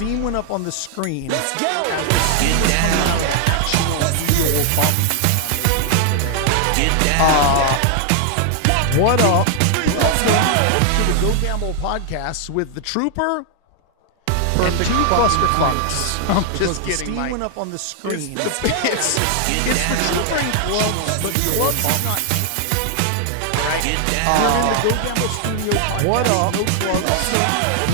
steam went up on the screen. Let's go. Get down. What up? Welcome to the Go Gamble podcast with the Trooper. Perfect two cluster fucks. I'm just kidding. Steam went up on the screen. It's the Trooper and Clubs, but Clubs is not. We're in the Go Gamble studio. What up?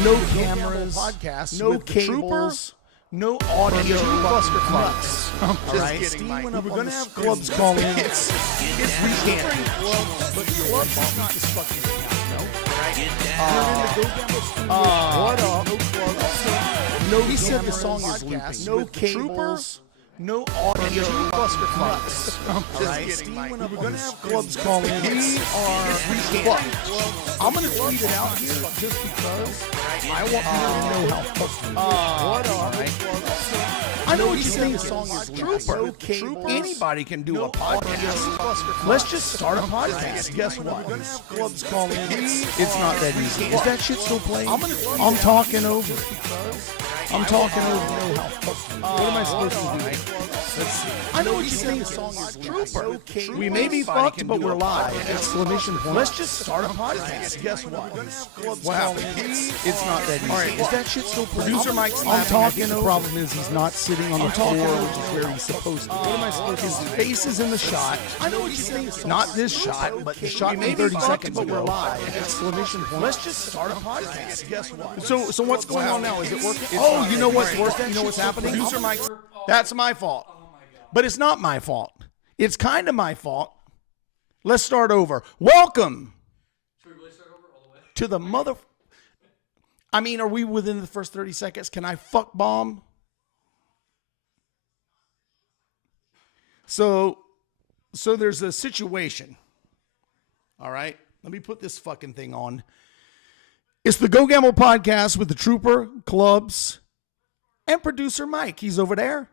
No Clubs, no cameras, podcast, no cables, no audio. Cluster fucks. I'm just kidding. Steam went up. We're gonna have Clubs call in. It's we can't. Clubs, but Clubs is not this fucking thing. We're in the Go Gamble studio. What up? No Clubs. No, he said the song is looping. No cables, no audio. Cluster fucks. I'm just kidding. We're gonna have Clubs call in. We can't. I'm gonna tweet it out here just because I want people to know how fucked we are. What up? I know what you think. The song is Trooper. No cables. Anybody can do a podcast. Let's just start a podcast. Guess what? We're gonna have Clubs call in. It's not that easy. Is that shit still playing? I'm talking over. I'm talking over. What am I supposed to do? Let's see. I know what you think. The song is Trooper. We may be fucked, but we're live. Exclamation point. Let's just start a podcast. Guess what? What happened? It's not that easy. All right. Is that shit still playing? Producer Mike's I'm talking over. The problem is he's not sitting on the floor, which is where he's supposed to be. What am I supposed to do? His face is in the shot. I know what you think. Not this shot, but the shot in 30 seconds ago. But we're live. Exclamation point. Let's just start a podcast. Guess what? So what's going on now? Is it working? Oh, you know what's working? You know what's happening? Producer Mike's. That's my fault. But it's not my fault. It's kind of my fault. Let's start over. Welcome. Should we really start over all the way? To the mother... I mean, are we within the first 30 seconds? Can I fuck bomb? So there's a situation. All right? Let me put this fucking thing on. It's the Go Gamble podcast with the Trooper, Clubs, and producer Mike. He's over there.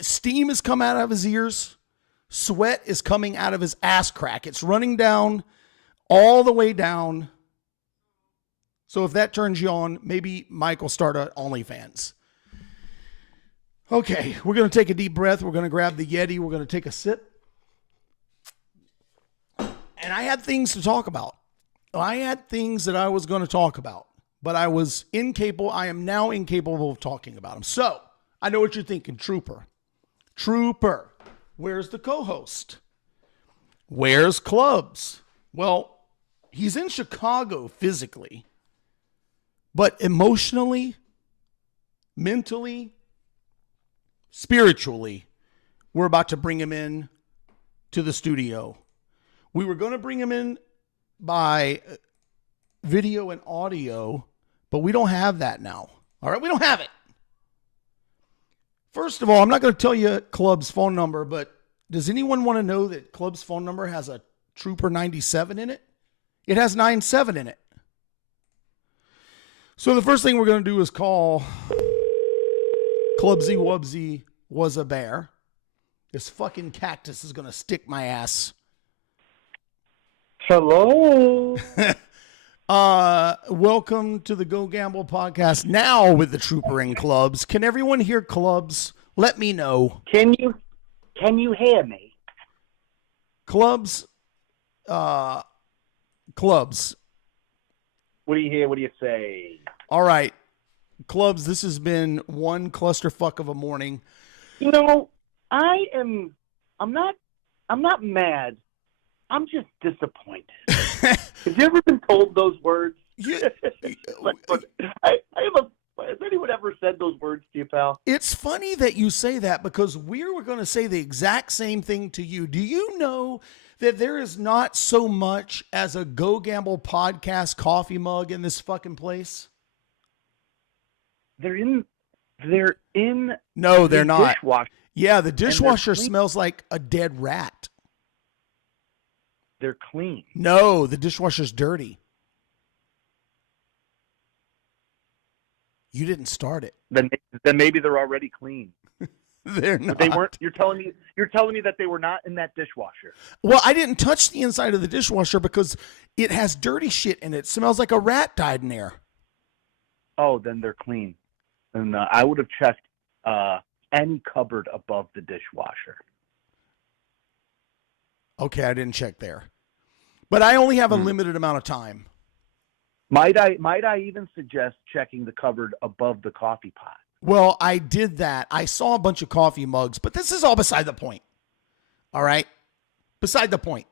Steam has come out of his ears. Sweat is coming out of his ass crack. It's running down, all the way down. So if that turns you on, maybe Mike will start a OnlyFans. Okay, we're going to take a deep breath. We're going to grab the Yeti. We're going to take a sip. And I had things to talk about. I had things that I was going to talk about, but I was incapable. I am now incapable of talking about them. So I know what you're thinking, Trooper. Trooper, where's the co-host? Where's Clubs? Well, he's in Chicago physically, but emotionally, mentally, spiritually, we're about to bring him in to the studio. We were going to bring him in by video and audio, but we don't have that now. All right, we don't have it. First of all, I'm not going to tell you Club's phone number, but does anyone want to know that Club's phone number has a Trooper 97 in it? It has 97 in it. So the first thing we're going to do is call Clubsy Wubsy was a bear. This fucking cactus is going to stick my ass. Hello. Welcome to the Go Gamble podcast now with the Trooper and Clubs. Can everyone hear Clubs? Let me know. Can you hear me? Clubs. Clubs. What do you hear? What do you say? All right. Clubs, this has been one clusterfuck of a morning. You know, I'm not mad. I'm just disappointed. Have you ever been told those words? Yeah. Has anyone ever said those words to you, pal? It's funny that you say that because we were going to say the exact same thing to you. Do you know that there is not so much as a Go Gamble podcast coffee mug in this fucking place? They're in. No, they're not. Dishwasher. Yeah, the dishwasher smells like a dead rat. They're clean. No, the dishwasher's dirty. You didn't start it. Then maybe they're already clean. They're not. But they weren't. You're telling me that they were not in that dishwasher. Well, I didn't touch the inside of the dishwasher because it has dirty shit in it. It smells like a rat died in there. Oh, then they're clean. And I would have checked any cupboard above the dishwasher. Okay, I didn't check there. But I only have a limited amount of time. Might I even suggest checking the cupboard above the coffee pot? Well, I did that. I saw a bunch of coffee mugs, but this is all beside the point. All right? Beside the point.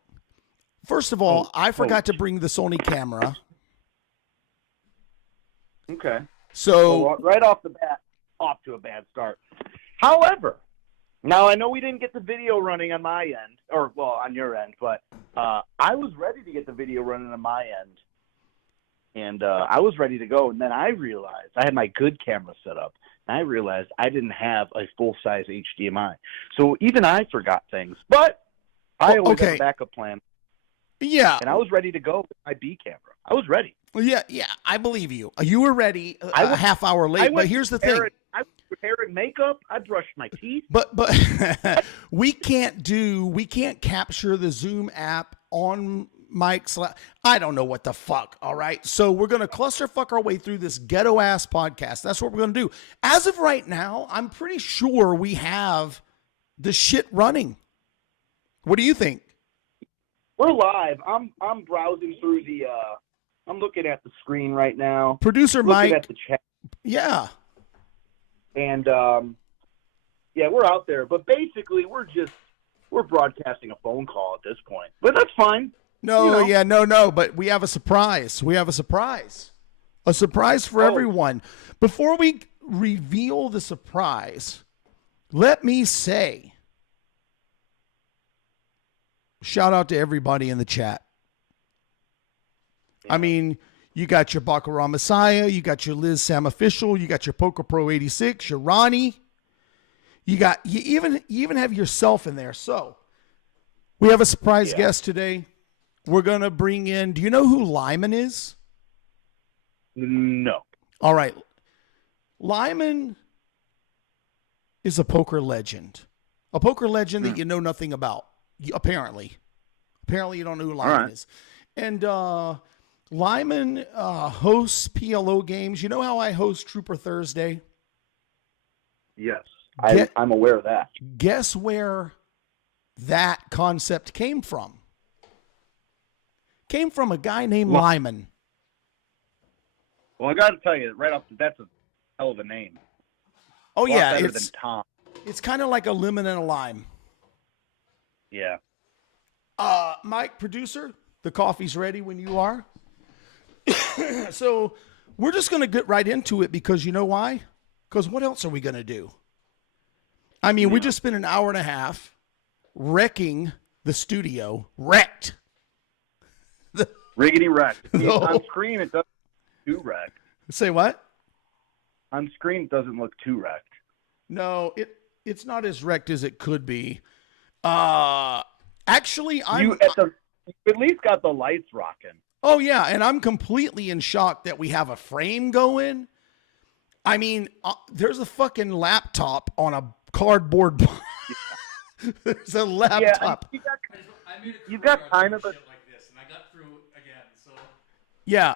First of all, I forgot to bring the Sony camera. Okay. So well, right off the bat, off to a bad start. However, now I know we didn't get the video running on my end, or well, on your end, but I was ready to get the video running on my end. And I was ready to go, and then I realized I had my good camera set up, and I realized I didn't have a full-size HDMI. So even I forgot things, but I always have a backup plan. Yeah. And I was ready to go with my B camera. I was ready. Yeah, I believe you. You were ready a half hour late, but here's the thing. I was preparing makeup. I brushed my teeth. But we can't capture the Zoom app on Mike's. I don't know what the fuck. All right. So we're going to clusterfuck our way through this ghetto ass podcast. That's what we're going to do. As of right now, I'm pretty sure we have the shit running. What do you think? We're live. I'm browsing through the I'm looking at the screen right now. Producer Mike. Looking at the chat. Yeah. And yeah, we're out there. But basically we're broadcasting a phone call at this point. But that's fine. No, but we have a surprise. A surprise for everyone. Before we reveal the surprise, let me say, shout out to everybody in the chat. Yeah. I mean, you got your Baccarat Messiah, you got your Liz Sam Official, you got your Poker Pro 86, your Ronnie. You even have yourself in there. So we have a surprise guest today. We're going to bring in, do you know who Lyman is? No. All right. Lyman is a poker legend. A poker legend that you know nothing about, apparently. Apparently you don't know who Lyman is. And Lyman hosts PLO games. You know how I host Trooper Thursday? Yes. I'm aware of that. Guess where that concept came from? Came from a guy named Lyman. Well, I got to tell you, right off, that's a hell of a name. Oh, yeah. Better than Tom. It's kind of like a lemon and a lime. Yeah. Mike, producer, the coffee's ready when you are. So we're just going to get right into it because you know why? Because what else are we going to do? I mean, we just spent an hour and a half wrecking the studio. Wrecked. Riggedy wrecked. On screen, it doesn't look too wrecked. Say what? On screen, it doesn't look too wrecked. No, it's not as wrecked as it could be. Actually, you at least got the lights rocking. Oh, yeah, and I'm completely in shock that we have a frame going. I mean, there's a fucking laptop on a cardboard box. There's a laptop. Yeah, you've got kind of a... Yeah,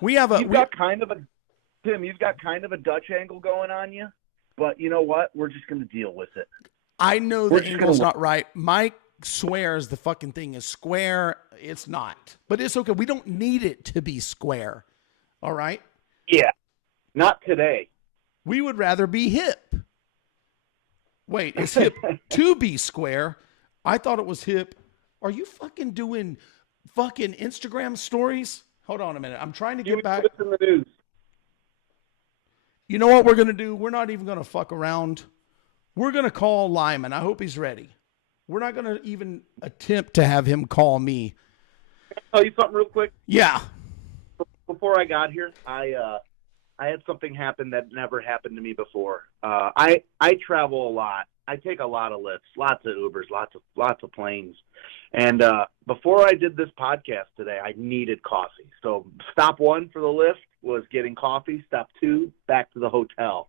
we have a. You've got kind of a Dutch angle going on you, but you know what? We're just going to deal with it. I know the angle's not right. Mike swears the fucking thing is square. It's not, but it's okay. We don't need it to be square. All right. Yeah, not today. We would rather be hip. Wait, it's hip to be square. I thought it was hip. Are you fucking doing fucking Instagram stories? Hold on a minute. I'm trying to get back. In the news. You know what we're going to do? We're not even going to fuck around. We're going to call Lyman. I hope he's ready. We're not going to even attempt to have him call me. Can I tell you something real quick? Yeah. Before I got here, I had something happen that never happened to me before. I travel a lot. I take a lot of lifts, lots of Ubers, lots of planes. And before I did this podcast today, I needed coffee. So stop one for the lift was getting coffee. Stop two, back to the hotel.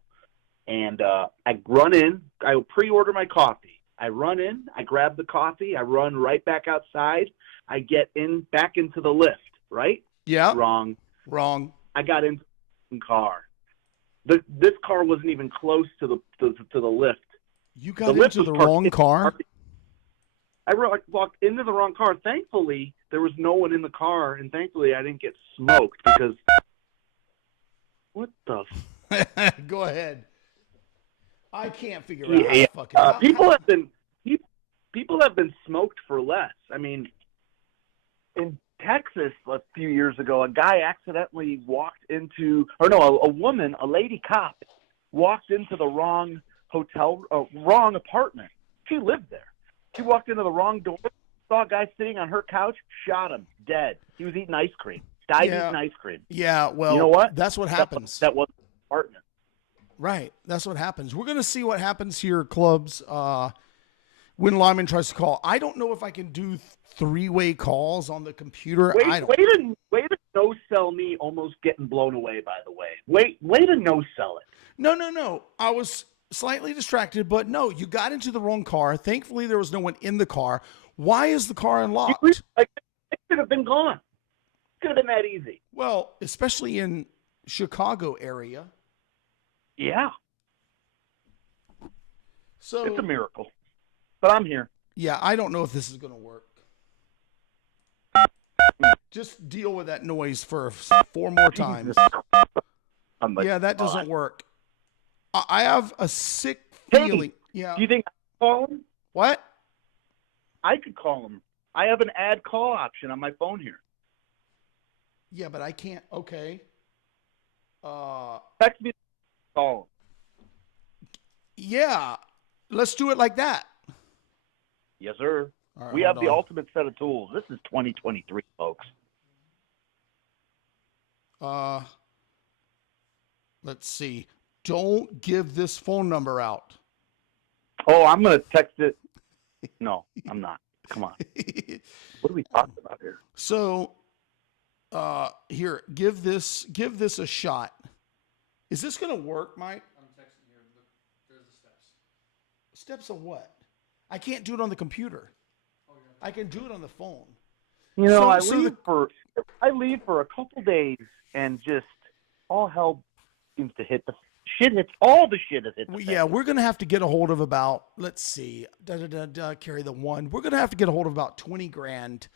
And I run in. I pre-order my coffee. I run in. I grab the coffee. I run right back outside. I get back into the lift, right? Yeah. Wrong. I car. This car wasn't even close to the lift. You got into the wrong car? I walked into the wrong car. Thankfully, there was no one in the car, and thankfully I didn't get smoked because what the Go ahead. I can't figure out how to fucking people have been smoked for less. I mean, in Texas a few years ago, a guy accidentally a woman, a lady cop, walked into the wrong wrong apartment. She lived there. She walked into the wrong door, saw a guy sitting on her couch, shot him, dead. He was eating ice cream. Died eating ice cream. Yeah, well, you know what? That's what happens. That was the apartment. Right. That's what happens. We're going to see what happens here, clubs, when Lyman tries to call. I don't know if I can do three-way calls on the computer. Way to no-sell me almost getting blown away, by the way. Way to no-sell it. No. I was slightly distracted, but no, you got into the wrong car. Thankfully, there was no one in the car. Why is the car unlocked? It could have been gone. Could have been that easy. Well, especially in Chicago area. Yeah. So it's a miracle. But I'm here. Yeah, I don't know if this is going to work. Just deal with that noise for 4 more times. Yeah, that doesn't work. I have a sick feeling. Yeah. Do you think I could call him? What? I could call him. I have an add call option on my phone here. Yeah, but I can't. Okay. Text me. Call him. Yeah. Let's do it like that. Yes, sir. Right, we have the ultimate set of tools. This is 2023, folks. Let's see. Don't give this phone number out. Oh, I'm going to text it. No, I'm not. Come on. What are we talking about here? So, here, give this a shot. Is this going to work, Mike? I'm texting you. There's the steps. Steps of what? I can't do it on the computer. Oh, yeah. I can do it on the phone. You know, I leave for a couple days and just all hell seems to hit all the shit has hit the Yeah, we're going to have to get a hold of about, let's see, carry the one. We're going to have to get a hold of about 20 grand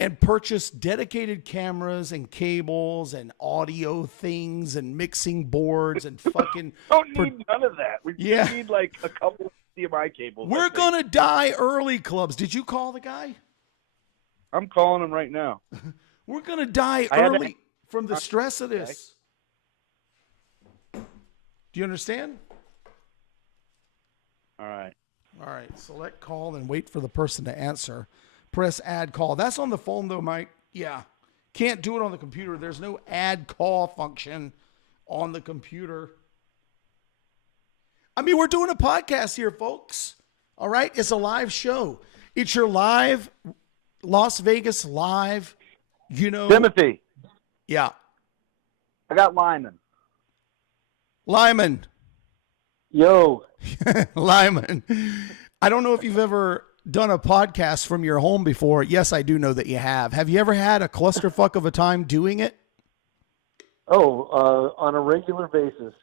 and purchase dedicated cameras and cables and audio things and mixing boards and fucking. Don't need none of that. We just need like a couple of CMI cables. We're going to die early, clubs. Did you call the guy? I'm calling him right now. We're going to die early from the stress of this. Do you understand? All right. Select call and wait for the person to answer. Press add call. That's on the phone though, Mike. Yeah. Can't do it on the computer. There's no add call function on the computer. I mean, we're doing a podcast here, folks. All right. It's a live show. It's your live Las Vegas live, Timothy. Yeah. I got Lyman. Lyman. Yo. Lyman. I don't know if you've ever done a podcast from your home before. Yes, I do know that you have. Have you ever had a clusterfuck of a time doing it? Oh, on a regular basis.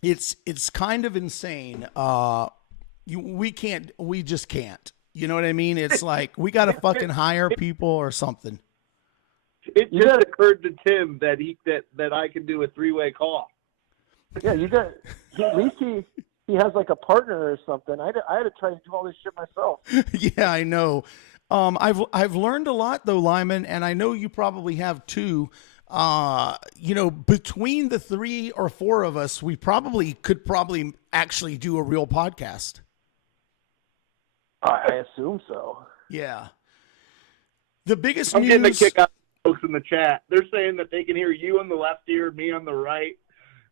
It's kind of insane. We just can't. You know what I mean? It's like we got to fucking hire people or something. It just occurred to Tim that I can do a 3-way call. Yeah, at least he has like a partner or something. I had to try to do all this shit myself. Yeah, I know. I've learned a lot though, Lyman, and I know you probably have too. Between the 3 or 4 of us, we could actually do a real podcast. I assume so. Yeah. The biggest I'm news. getting a kick out of folks in the chat. They're saying that they can hear you on the left ear, me on the right.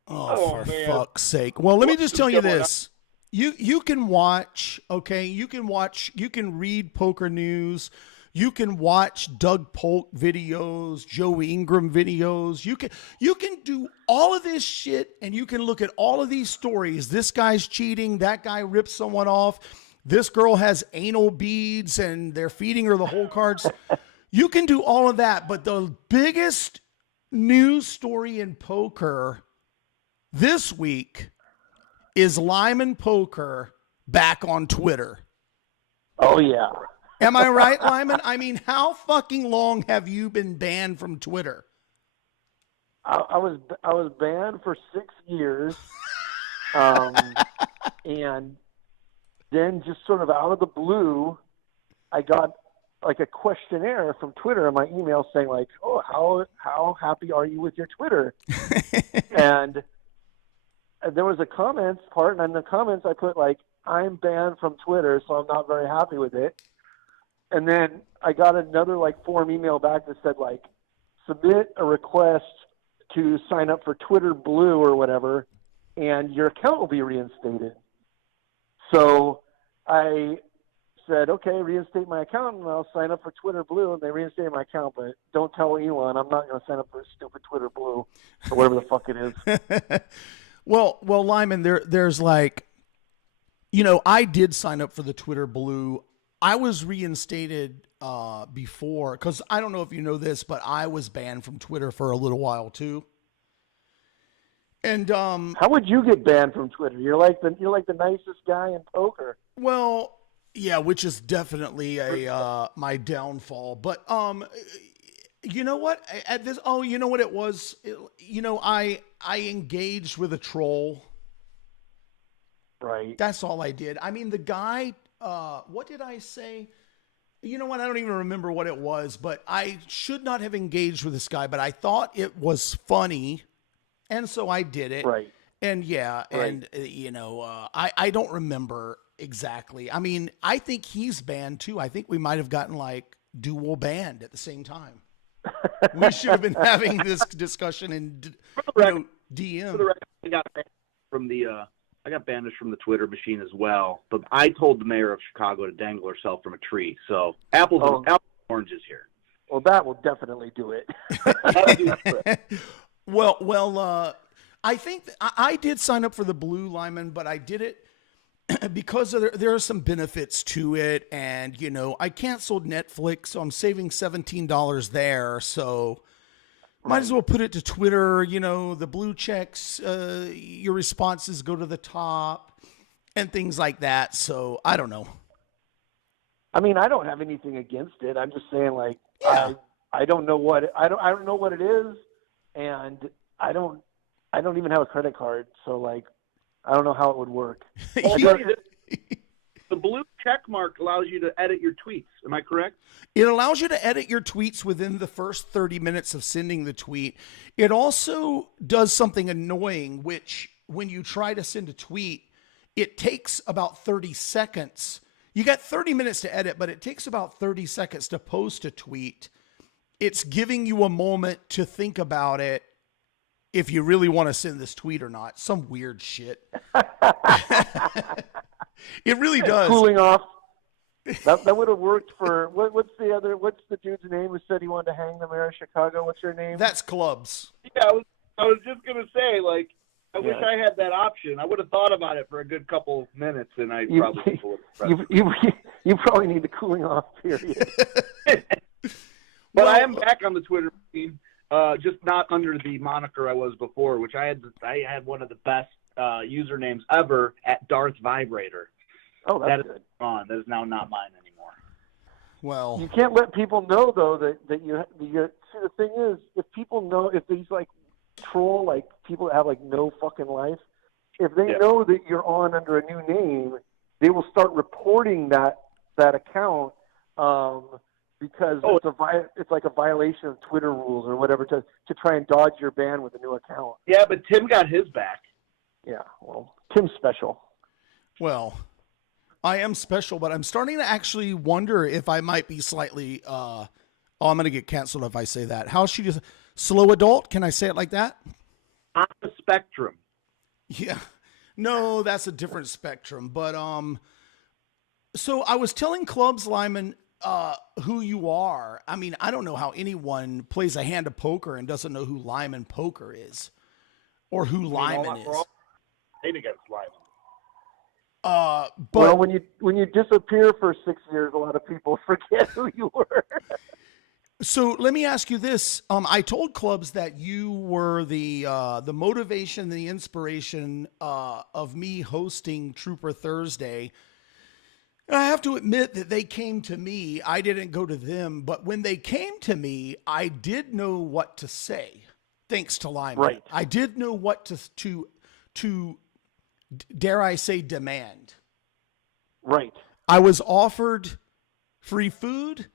Oh, for fuck's sake. Well, let me just tell you this. You can watch, okay? You can read poker news. You can watch Doug Polk videos, Joe Ingram videos. You can do all of this shit and you can look at all of these stories. This guy's cheating, that guy ripped someone off. This girl has anal beads and they're feeding her the whole cards. You can do all of that, but the biggest news story in poker this week is Lyman Poker back on Twitter. Oh yeah. Am I right, Lyman? I mean, how fucking long have you been banned from Twitter? I was banned for 6 years, and then just sort of out of the blue, I got like a questionnaire from Twitter in my email saying like, "Oh, how happy are you with your Twitter?" and there was a comments part, and in the comments I put like, "I'm banned from Twitter, so I'm not very happy with it." And then I got another like form email back that said like, "Submit a request to sign up for Twitter Blue or whatever, and your account will be reinstated." So I said, okay, reinstate my account, and I'll sign up for Twitter Blue. And they reinstated my account, but don't tell Elon I'm not going to sign up for stupid Twitter Blue or whatever the fuck it is. Well, Lyman, there's like, I did sign up for the Twitter Blue. I was reinstated before, because I don't know if you know this, but I was banned from Twitter for a little while too. And how would you get banned from Twitter? You're like the nicest guy in poker. Well, yeah, which is definitely my downfall. But you know what? At this, you know what it was? I engaged with a troll. Right. That's all I did. I mean, the guy. What did I say? You know what? I don't even remember what it was. But I should not have engaged with this guy. But I thought it was funny, and so I did it. Right. And yeah, right. and I don't remember exactly. I mean, I think he's banned too. I think we might have gotten like dual banned at the same time. We should have been having this discussion in DM. For the record, I got banned from I got banished from the Twitter machine as well. But I told the mayor of Chicago to dangle herself from a tree. So apples and oranges here. Well, that will definitely do it. Well, I think I did sign up for the Blue, Lyman, but I did it because there are some benefits to it. And, I canceled Netflix, so I'm saving $17 there. So might as well put it to Twitter. The blue checks, your responses go to the top and things like that. So I don't know. I mean, I don't have anything against it. I'm just saying, like, yeah. I don't know what I don't know what it is, and I don't even have a credit card, so like I don't know how it would work. The blue check mark allows you to edit your tweets. Am I correct? It allows you to edit your tweets within the first 30 minutes of sending the tweet. It also does something annoying, which when you try to send a tweet, it takes about 30 seconds. You got 30 minutes to edit, but it takes about 30 seconds to post a tweet. It's giving you a moment to think about it if you really want to send this tweet or not. Some weird shit. It really does. Cooling off. That would have worked for what's the dude's name who said he wanted to hang the mayor of Chicago? What's your name? That's Clubs. Yeah, I was just gonna say, like, I wish I had that option. I would have thought about it for a good couple of minutes, and you probably need the cooling off period. But I am back on the Twitter machine, just not under the moniker I was before, which I had one of the best usernames ever at Darth Vibrator. Oh, that's good. That is now not mine anymore. Well, you can't let people know though that you see, the thing is, if people know, if these like troll, like people that have like no fucking life, if they know that you're on under a new name, they will start reporting that account because it's like a violation of Twitter rules or whatever to try and dodge your ban with a new account. Yeah, but Tim got his back. Yeah, well, Tim's special. Well, I am special, but I'm starting to actually wonder if I might be slightly, I'm going to get canceled if I say that. How should you, slow adult? Can I say it like that? On the spectrum. Yeah. No, that's a different spectrum. But, so I was telling Clubs, Lyman, who you are. I mean, I don't know how anyone plays a hand of poker and doesn't know who Lyman Poker is or who Lyman is. Against Lyman. But well, when you disappear for 6 years, a lot of people forget who you were. So let me ask you this. I told clubs that you were the motivation, the inspiration of me hosting Trooper Thursday. And I have to admit that they came to me. I didn't go to them, but when they came to me, I did know what to say. Thanks to Lyman, Right. I did know what to dare I say demand. Right. I was offered free food.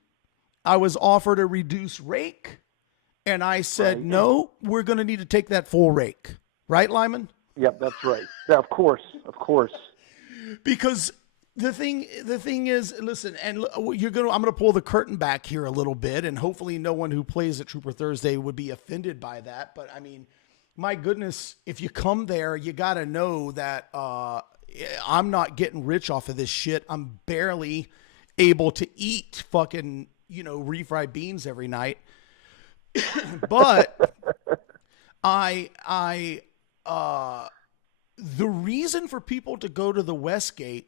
I was offered a reduced rake, and I said, Right. no, we're going to need to take that full rake. Right, Lyman? Yep, that's right. Yeah, of course. Because the thing is, listen, and I'm going to pull the curtain back here a little bit, and hopefully no one who plays at Trooper Thursday would be offended by that. But I mean, my goodness, if you come there, you got to know that I'm not getting rich off of this shit. I'm barely able to eat fucking, refried beans every night. But the reason for people to go to the Westgate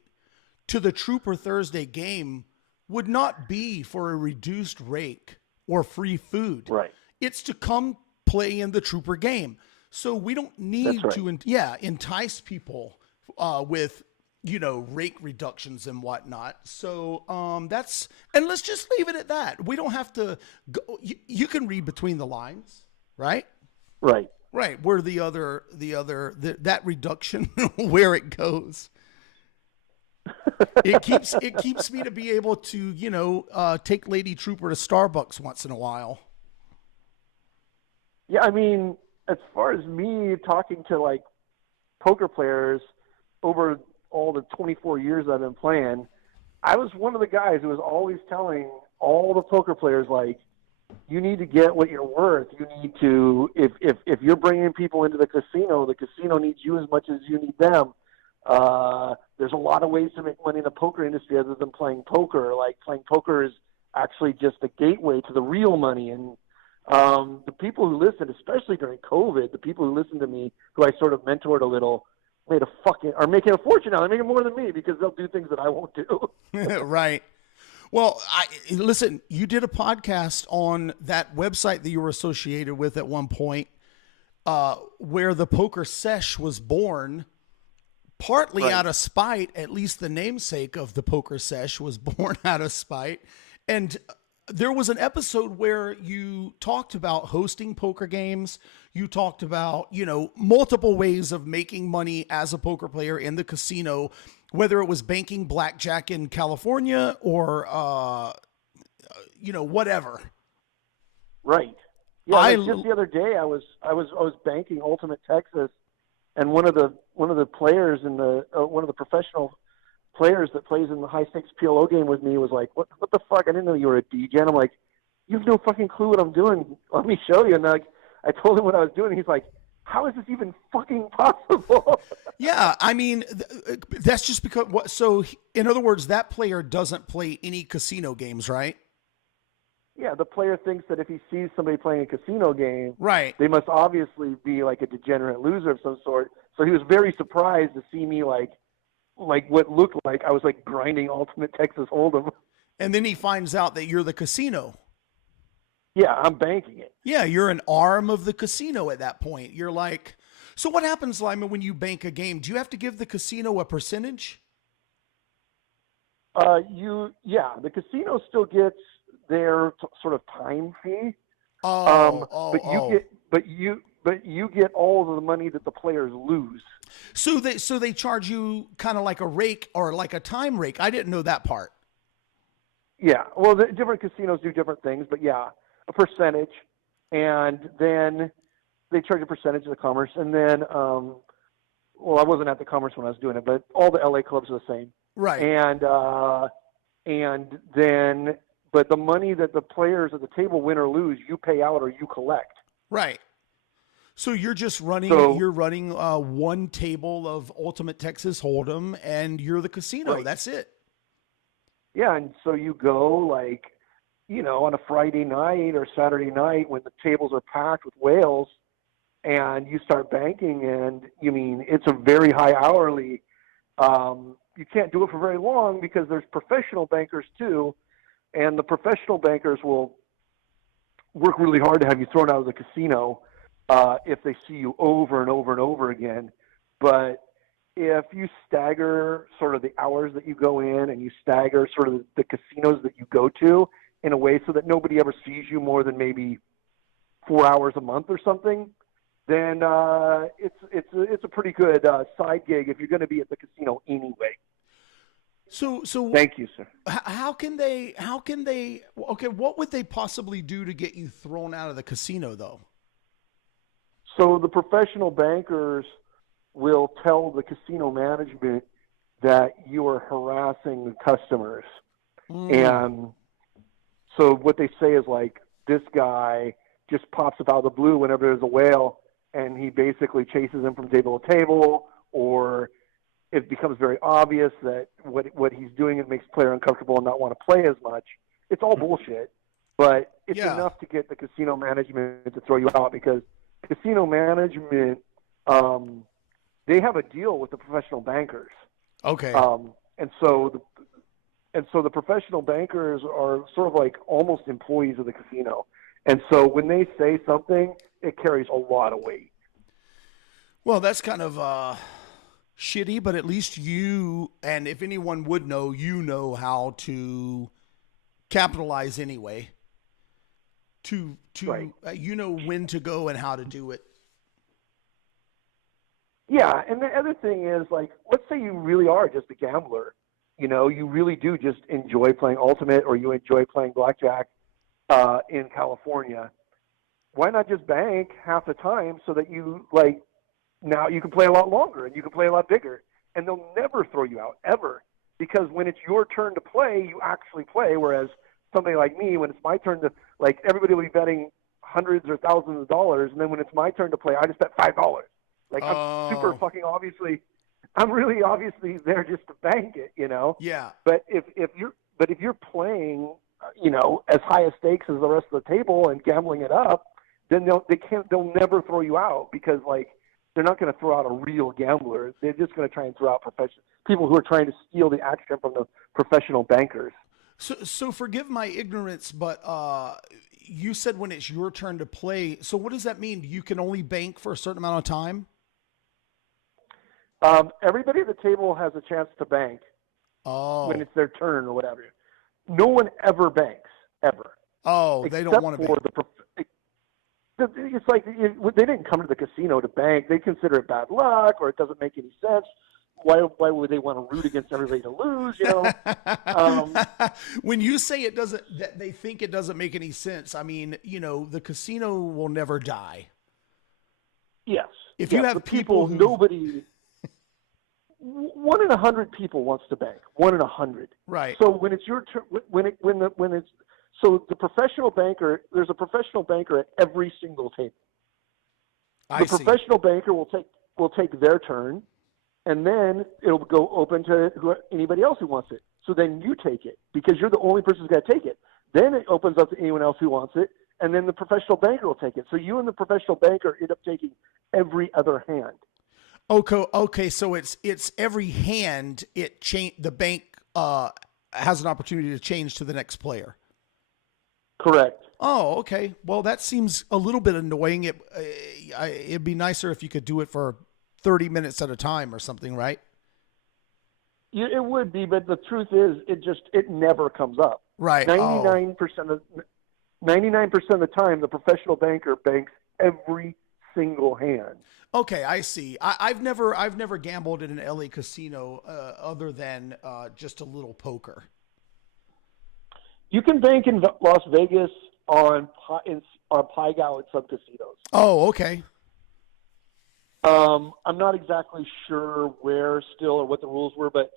to the Trooper Thursday game would not be for a reduced rate or free food. Right. It's to come play in the Trooper game. So we don't need to entice people with rake reductions and whatnot. So and let's just leave it at that. We don't have to go. You can read between the lines, right? Right. Right. Where that reduction, where it goes. It keeps me to be able to, take Lady Trooper to Starbucks once in a while. Yeah, I mean, as far as me talking to like poker players over all the 24 years I've been playing, I was one of the guys who was always telling all the poker players, like, you need to get what you're worth. You need to, if you're bringing people into the casino needs you as much as you need them. There's a lot of ways to make money in the poker industry other than playing poker. Like, playing poker is actually just a gateway to the real money. And the people who listened, especially during COVID, the people who listened to me, who I sort of mentored a little, are making a fortune now. They're making more than me because they'll do things that I won't do. Right. Well, listen, you did a podcast on that website that you were associated with at one point, where the Poker Sesh was born, partly Right. out of spite. At least the namesake of the Poker Sesh was born out of spite. And there was an episode where you talked about hosting poker games. You talked about, multiple ways of making money as a poker player in the casino, whether it was banking blackjack in California or, whatever. Right. Yeah. Just the other day, I was banking Ultimate Texas, and one of the players in one of the professional players that plays in the high stakes PLO game with me was like, what the fuck? I didn't know you were a DJ. And I'm like, you have no fucking clue what I'm doing. Let me show you. And I told him what I was doing. And he's like, how is this even fucking possible? Yeah, I mean, that's just because. So, in other words, that player doesn't play any casino games, right? Yeah, the player thinks that if he sees somebody playing a casino game, right, they must obviously be like a degenerate loser of some sort. So he was very surprised to see me like what looked like I was like grinding Ultimate Texas Hold'em. And then he finds out that you're the casino. Yeah, I'm banking it. Yeah, you're an arm of the casino at that point. You're like, so what happens, Lyman, when you bank a game? Do you have to give the casino a percentage? The casino still gets their sort of time fee. But you get all of the money that the players lose. So they charge you kind of like a rake or like a time rake. I didn't know that part. Yeah, well, the different casinos do different things, but yeah, a percentage, and then they charge a percentage of the commerce, and then, I wasn't at the commerce when I was doing it, but all the LA clubs are the same, right? And then, but the money that the players at the table win or lose, you pay out or you collect, right? So you're just running. You're running one table of Ultimate Texas Hold'em, and you're the casino. Right. That's it. Yeah, and so you go on a Friday night or Saturday night when the tables are packed with whales, and you start banking, and it's a very high hourly. You can't do it for very long because there's professional bankers too, and the professional bankers will work really hard to have you thrown out of the casino if they see you over and over and over again. But if you stagger sort of the hours that you go in and you stagger sort of the casinos that you go to in a way so that nobody ever sees you more than maybe 4 hours a month or something, then it's a pretty good side gig if you're going to be at the casino anyway. So thank you, sir. How can they, okay, what would they possibly do to get you thrown out of the casino though? So the professional bankers will tell the casino management that you are harassing the customers. And so what they say is like, this guy just pops up out of the blue whenever there's a whale, and he basically chases him from table to table, or it becomes very obvious that what he's doing, it makes the player uncomfortable and not want to play as much. It's all bullshit, but it's enough to get the casino management to throw you out, because casino management, they have a deal with the professional bankers. Okay. And so the professional bankers are sort of like almost employees of the casino. And so when they say something, it carries a lot of weight. Well, that's kind of shitty, but at least you, and if anyone would know, you know how to capitalize anyway. Right. You know when to go and how to do it. Yeah, and the other thing is, like, let's say you really are just a gambler. You know, you really do just enjoy playing Ultimate, or you enjoy playing blackjack in California. Why not just bank half the time so that you, like, now you can play a lot longer and you can play a lot bigger, and they'll never throw you out, ever. Because when it's your turn to play, you actually play, whereas somebody like me, when it's my turn to, like, everybody will be betting hundreds or thousands of dollars, and then when it's my turn to play, I just bet $5. Like, I'm super fucking I'm really obviously there just to bank it, you know? Yeah. But if you're playing, you know, as high a stakes as the rest of the table and gambling it up, then they'll never throw you out, because, like, they're not going to throw out a real gambler. They're just going to try and throw out people who are trying to steal the action from the professional bankers. So forgive my ignorance, but you said when it's your turn to play. So what does that mean? You can only bank for a certain amount of time? Everybody at the table has a chance to bank when it's their turn or whatever. No one ever banks, ever. Oh, they don't want to bank. It's like they didn't come to the casino to bank. They consider it bad luck, or it doesn't make any sense. Why would they want to root against everybody to lose, you know? When you say that they think it doesn't make any sense, I mean, you know, the casino will never die. Yes. If you have people who... Nobody... 1 in 100 people wants to bank. 1 in 100. Right. So when it's your turn, so the professional banker, there's a professional banker at every single table. The professional banker will take their turn, and then it'll go open to anybody else who wants it. So then you take it, because you're the only person who's got to take it. Then it opens up to anyone else who wants it, and then the professional banker will take it. So you and the professional banker end up taking every other hand. Okay. So it's every hand. The bank has an opportunity to change to the next player. Correct. Oh, okay. Well, that seems a little bit annoying. It'd be nicer if you could do it for 30 minutes at a time or something, right? Yeah, it would be, but the truth is, it never comes up. Right. 99% of the time, the professional banker banks every single hand. Okay, I see. I've never gambled in an LA casino other than just a little poker. You can bank in Las Vegas on Paigal at some casinos. Oh, okay. I'm not exactly sure where still or what the rules were, but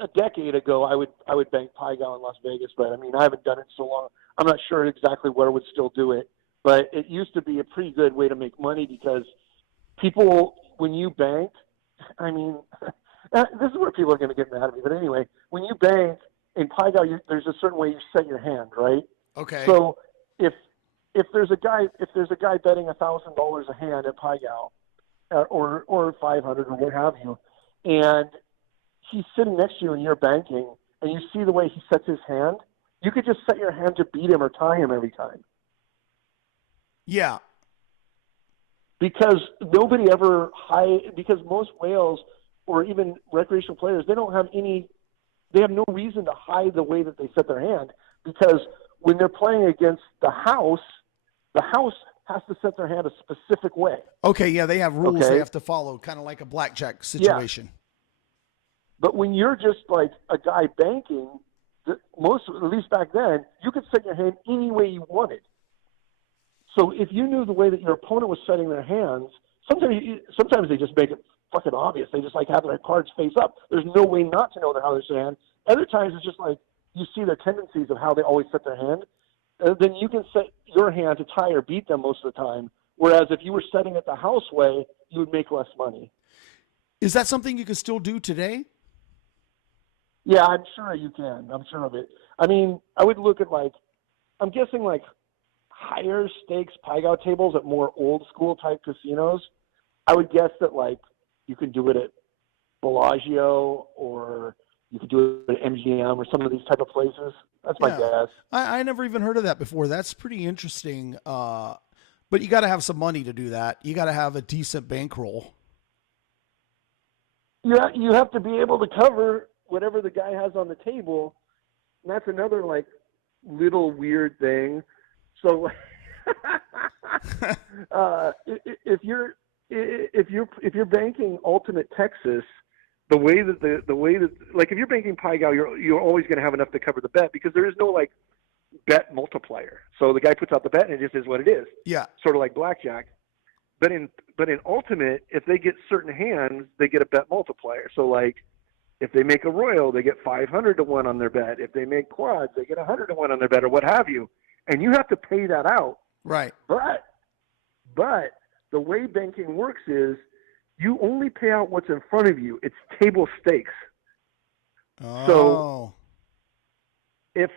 a decade ago I would bank Paigal in Las Vegas. But I mean, I haven't done it so long. I'm not sure exactly where I would still do it. But it used to be a pretty good way to make money, because people, when you bank, I mean, this is where people are going to get mad at me. But anyway, when you bank in Paigal, there's a certain way you set your hand, right? Okay. So if there's a guy betting $1,000 a hand at Paigal, or 500 or what have you, and he's sitting next to you and you're banking, and you see the way he sets his hand, you could just set your hand to beat him or tie him every time. Yeah. Because nobody ever because most whales or even recreational players, they have no reason to hide the way that they set their hand, because when they're playing against the house has to set their hand a specific way. Okay, yeah, they have rules Okay. they have to follow, kind of like a blackjack situation. Yeah. But when you're just like a guy banking, at least back then, you could set your hand any way you wanted. So if you knew the way that your opponent was setting their hands, sometimes they just make it fucking obvious. They just like have their cards face up. There's no way not to know how they're setting their hand. Other times it's just like you see their tendencies of how they always set their hand. Then you can set your hand to tie or beat them most of the time. Whereas if you were setting it the house way, you would make less money. Is that something you can still do today? Yeah, I'm sure you can. I'm sure of it. I mean, I would look at I'm guessing higher stakes Pai-Gow tables at more old school type casinos. I would guess that you can do it at Bellagio, or you could do it at MGM or some of these type of places. That's my guess. I never even heard of that before. That's pretty interesting. But you got to have some money to do that. You got to have a decent bankroll. Yeah, you have to be able to cover whatever the guy has on the table. And that's another little weird thing. So if you're banking Ultimate Texas, the way that if you're banking Pai-Gow, you're always going to have enough to cover the bet, because there is no bet multiplier. So the guy puts out the bet and it just is what it is. Yeah. Sort of like blackjack. But in Ultimate, if they get certain hands, they get a bet multiplier. So if they make a royal, they get 500 to 1 on their bet. If they make quads, they get 100 to 1 on their bet, or what have you. And you have to pay that out. Right. But the way banking works is you only pay out what's in front of you. It's table stakes. Oh. So if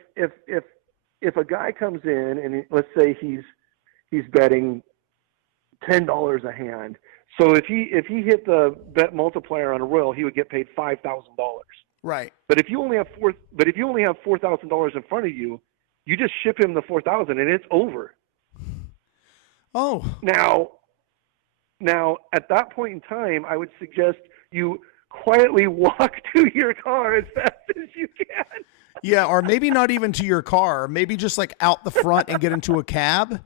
a guy comes in and let's say he's betting $10 a hand. So if he hit the bet multiplier on a royal, he would get paid $5,000. Right. But if you only have $4,000 in front of you, you just ship him the $4,000 and it's over. Oh. Now at that point in time, I would suggest you quietly walk to your car as fast as you can. Yeah, or maybe not even to your car. Maybe just out the front and get into a cab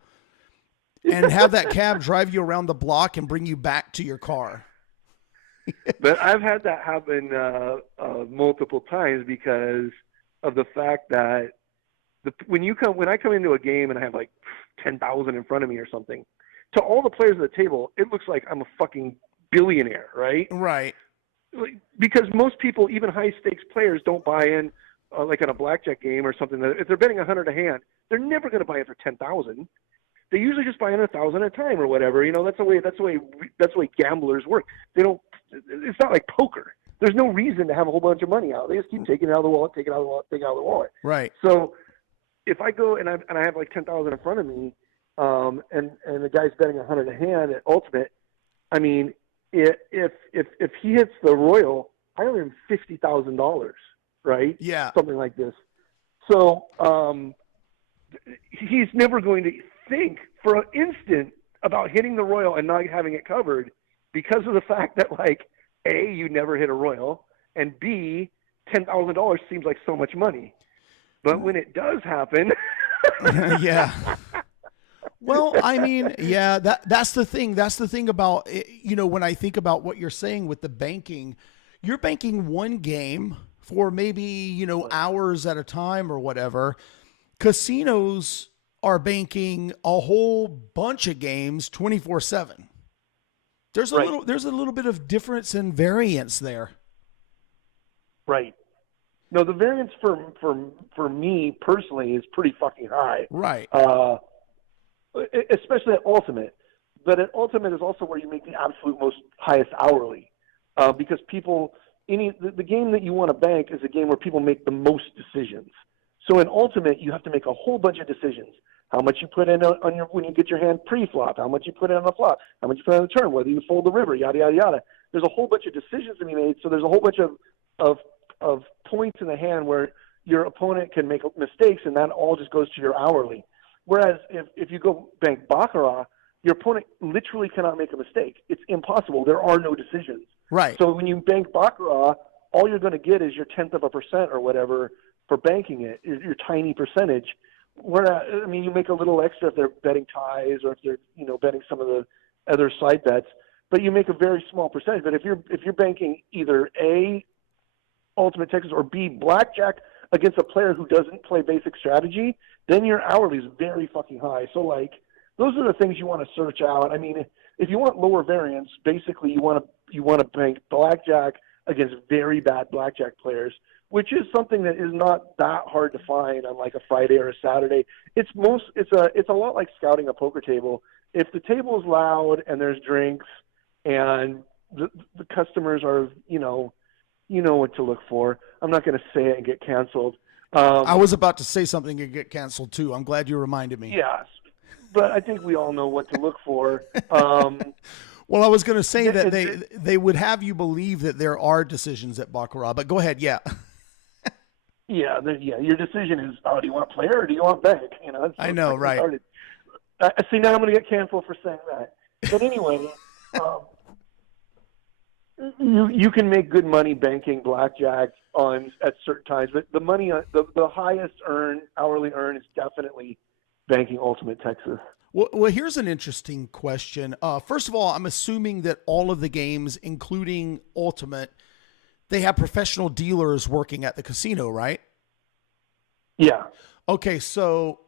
and have that cab drive you around the block and bring you back to your car. But I've had that happen multiple times because of the fact that when I come into a game and I have 10,000 in front of me or something, to all the players at the table, it looks like I'm a fucking billionaire, right? Right. Because most people, even high stakes players, don't buy in on a blackjack game or something. That if they're betting 100 a hand, they're never going to buy it for 10,000. They usually just buy in 1,000 at a time or whatever. That's the way gamblers work. They don't. It's not like poker. There's no reason to have a whole bunch of money out. They just keep taking it out of the wallet, take it out of the wallet, take it out of the wallet. Right. So if I go and I have 10,000 in front of me, and the guy's betting 100 a hand at Ultimate, I mean, if he hits the royal, I owe him $50,000, right? Yeah. Something like this. So he's never going to think for an instant about hitting the royal and not having it covered, because of the fact that A, you never hit a royal, and B, $10,000 seems like so much money. But when it does happen, yeah. Well, I mean, yeah, that's the thing. That's the thing about, when I think about what you're saying with the banking, you're banking one game for maybe, hours at a time or whatever. Casinos are banking a whole bunch of games 24/7. There's a little bit of difference in variance there. Right. No, the variance for me personally is pretty fucking high. Right. Especially at Ultimate. But at Ultimate is also where you make the absolute most highest hourly. Because the game that you want to bank is a game where people make the most decisions. So in Ultimate, you have to make a whole bunch of decisions. How much you put in when you get your hand pre-flop, how much you put in on the flop, how much you put in on the turn, whether you fold the river, yada, yada, yada. There's a whole bunch of decisions to be made, so there's a whole bunch of points in the hand where your opponent can make mistakes, and that all just goes to your hourly. Whereas if you go bank baccarat, your opponent literally cannot make a mistake. It's impossible. There are no decisions. Right. So when you bank baccarat, all you're going to get is your 0.1% or whatever for banking it, your tiny percentage. Whereas, I mean, you make a little extra if they're betting ties or if they're, betting some of the other side bets, but you make a very small percentage. But if you're banking either A, Ultimate Texas, or B, blackjack against a player who doesn't play basic strategy, then your hourly is very fucking high. So, like, those are the things you want to search out. I mean, if you want lower variance, basically you want to bank blackjack against very bad blackjack players, which is something that is not that hard to find on like a Friday or a Saturday. It's a lot like scouting a poker table. If the table is loud and there's drinks and the customers are, you know what to look for. I'm not going to say it and get canceled. I was about to say something and get canceled too. I'm glad you reminded me. Yes, but I think we all know what to look for. Well, I was going to say that they would have you believe that there are decisions at baccarat, but go ahead. Yeah. Yeah. Your decision is, do you want player or do you want bank? I know, right? See, now I'm going to get canceled for saying that. But anyway, you can make good money banking blackjack at certain times, but the money, the highest hourly earn is definitely banking Ultimate Texas. Well, here's an interesting question. First of all, I'm assuming that all of the games, including Ultimate, they have professional dealers working at the casino, right? Yeah. Okay, so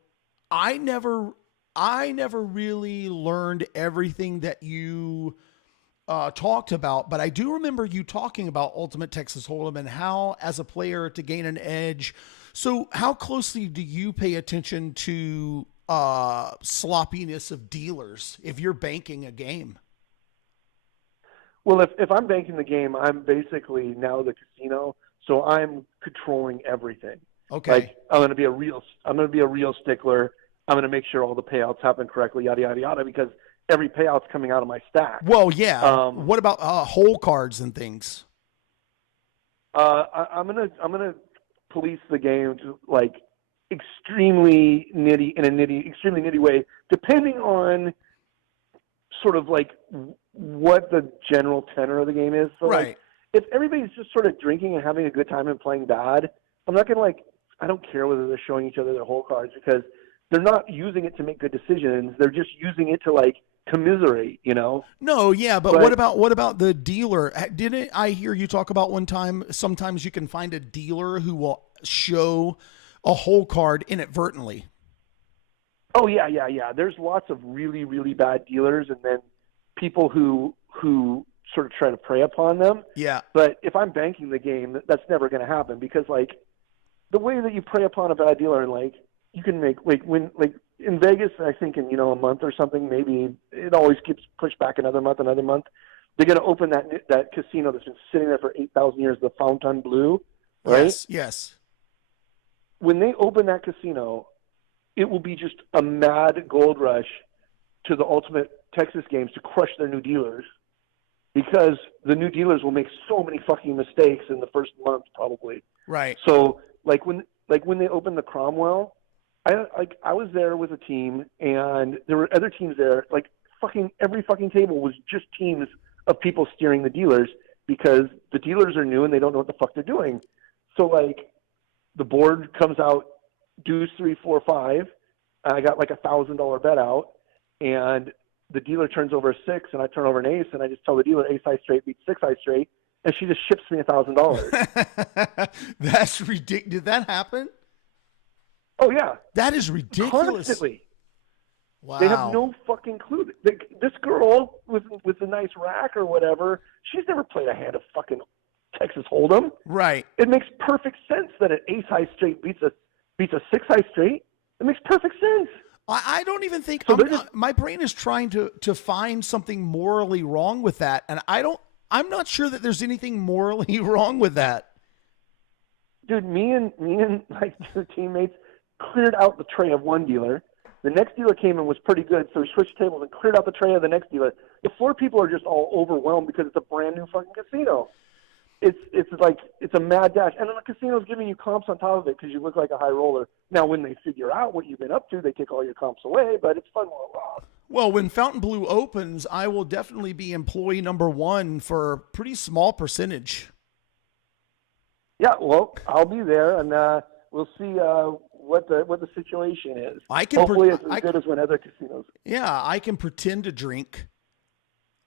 I never really learned everything that you talked about, but I do remember you talking about Ultimate Texas Hold'em and how, as a player, to gain an edge. So how closely do you pay attention to sloppiness of dealers if you're banking a game? Well, if I'm banking the game, I'm basically now the casino, so I'm controlling everything. Okay. Like I'm going to be a real stickler. I'm going to make sure all the payouts happen correctly, yada yada yada, because every payout's coming out of my stack. Well, yeah. What about hole cards and things? I'm gonna police the game to like extremely nitty way, depending on sort of like what the general tenor of the game is. So right. Like, if everybody's just sort of drinking and having a good time and playing bad, I'm not gonna I don't care whether they're showing each other their hole cards, because they're not using it to make good decisions. They're just using it to commiserate, No, yeah, but what about the dealer? Didn't I hear you talk about one time, sometimes you can find a dealer who will show a hole card inadvertently? Oh yeah. There's lots of really, really bad dealers, and then people who sort of try to prey upon them. Yeah. But if I'm banking the game, that's never going to happen, because the way that you prey upon a bad dealer, you can make when in Vegas, I think in a month or something, maybe it always keeps pushed back another month. They're going to open that casino that's been sitting there for 8,000 years, the Fontainebleau, right? Yes. When they open that casino, it will be just a mad gold rush to the Ultimate Texas games to crush their new dealers, because the new dealers will make so many fucking mistakes in the first month probably. Right. So when they opened the Cromwell, I was there with a team, and there were other teams there. Every fucking table was just teams of people steering the dealers, because the dealers are new and they don't know what the fuck they're doing. So the board comes out, deuce 3, 4, 5. I got $1,000 bet out, and the dealer turns over a 6, and I turn over an ace, and I just tell the dealer ace high straight beats 6 high straight, and she just ships me $1,000. That's ridiculous. Did that happen? Oh yeah, that is ridiculous. Constantly. Wow. They have no fucking clue. This girl with a nice rack or whatever, she's never played a hand of fucking Texas Hold'em. Right. It makes perfect sense that an ace high straight beats a 6 high straight. It makes perfect sense. I don't even think so my brain is trying to find something morally wrong with that, and I'm not sure that there's anything morally wrong with that. Dude, me and your teammates cleared out the tray of one dealer. The next dealer came and was pretty good, so we switched tables and cleared out the tray of the next dealer. The floor people are just all overwhelmed because it's a brand new fucking casino. it's like it's a mad dash, and then the casino's giving you comps on top of it because you look like a high roller. Now, when they figure out what you've been up to, they take all your comps away, but it's fun while it lasts. Well, when Fontainebleau opens, I will definitely be employee number 1 for a pretty small percentage. Yeah, well, I'll be there, and we'll see what the situation is. Hopefully, it's as good as when other casinos. Yeah, I can pretend to drink.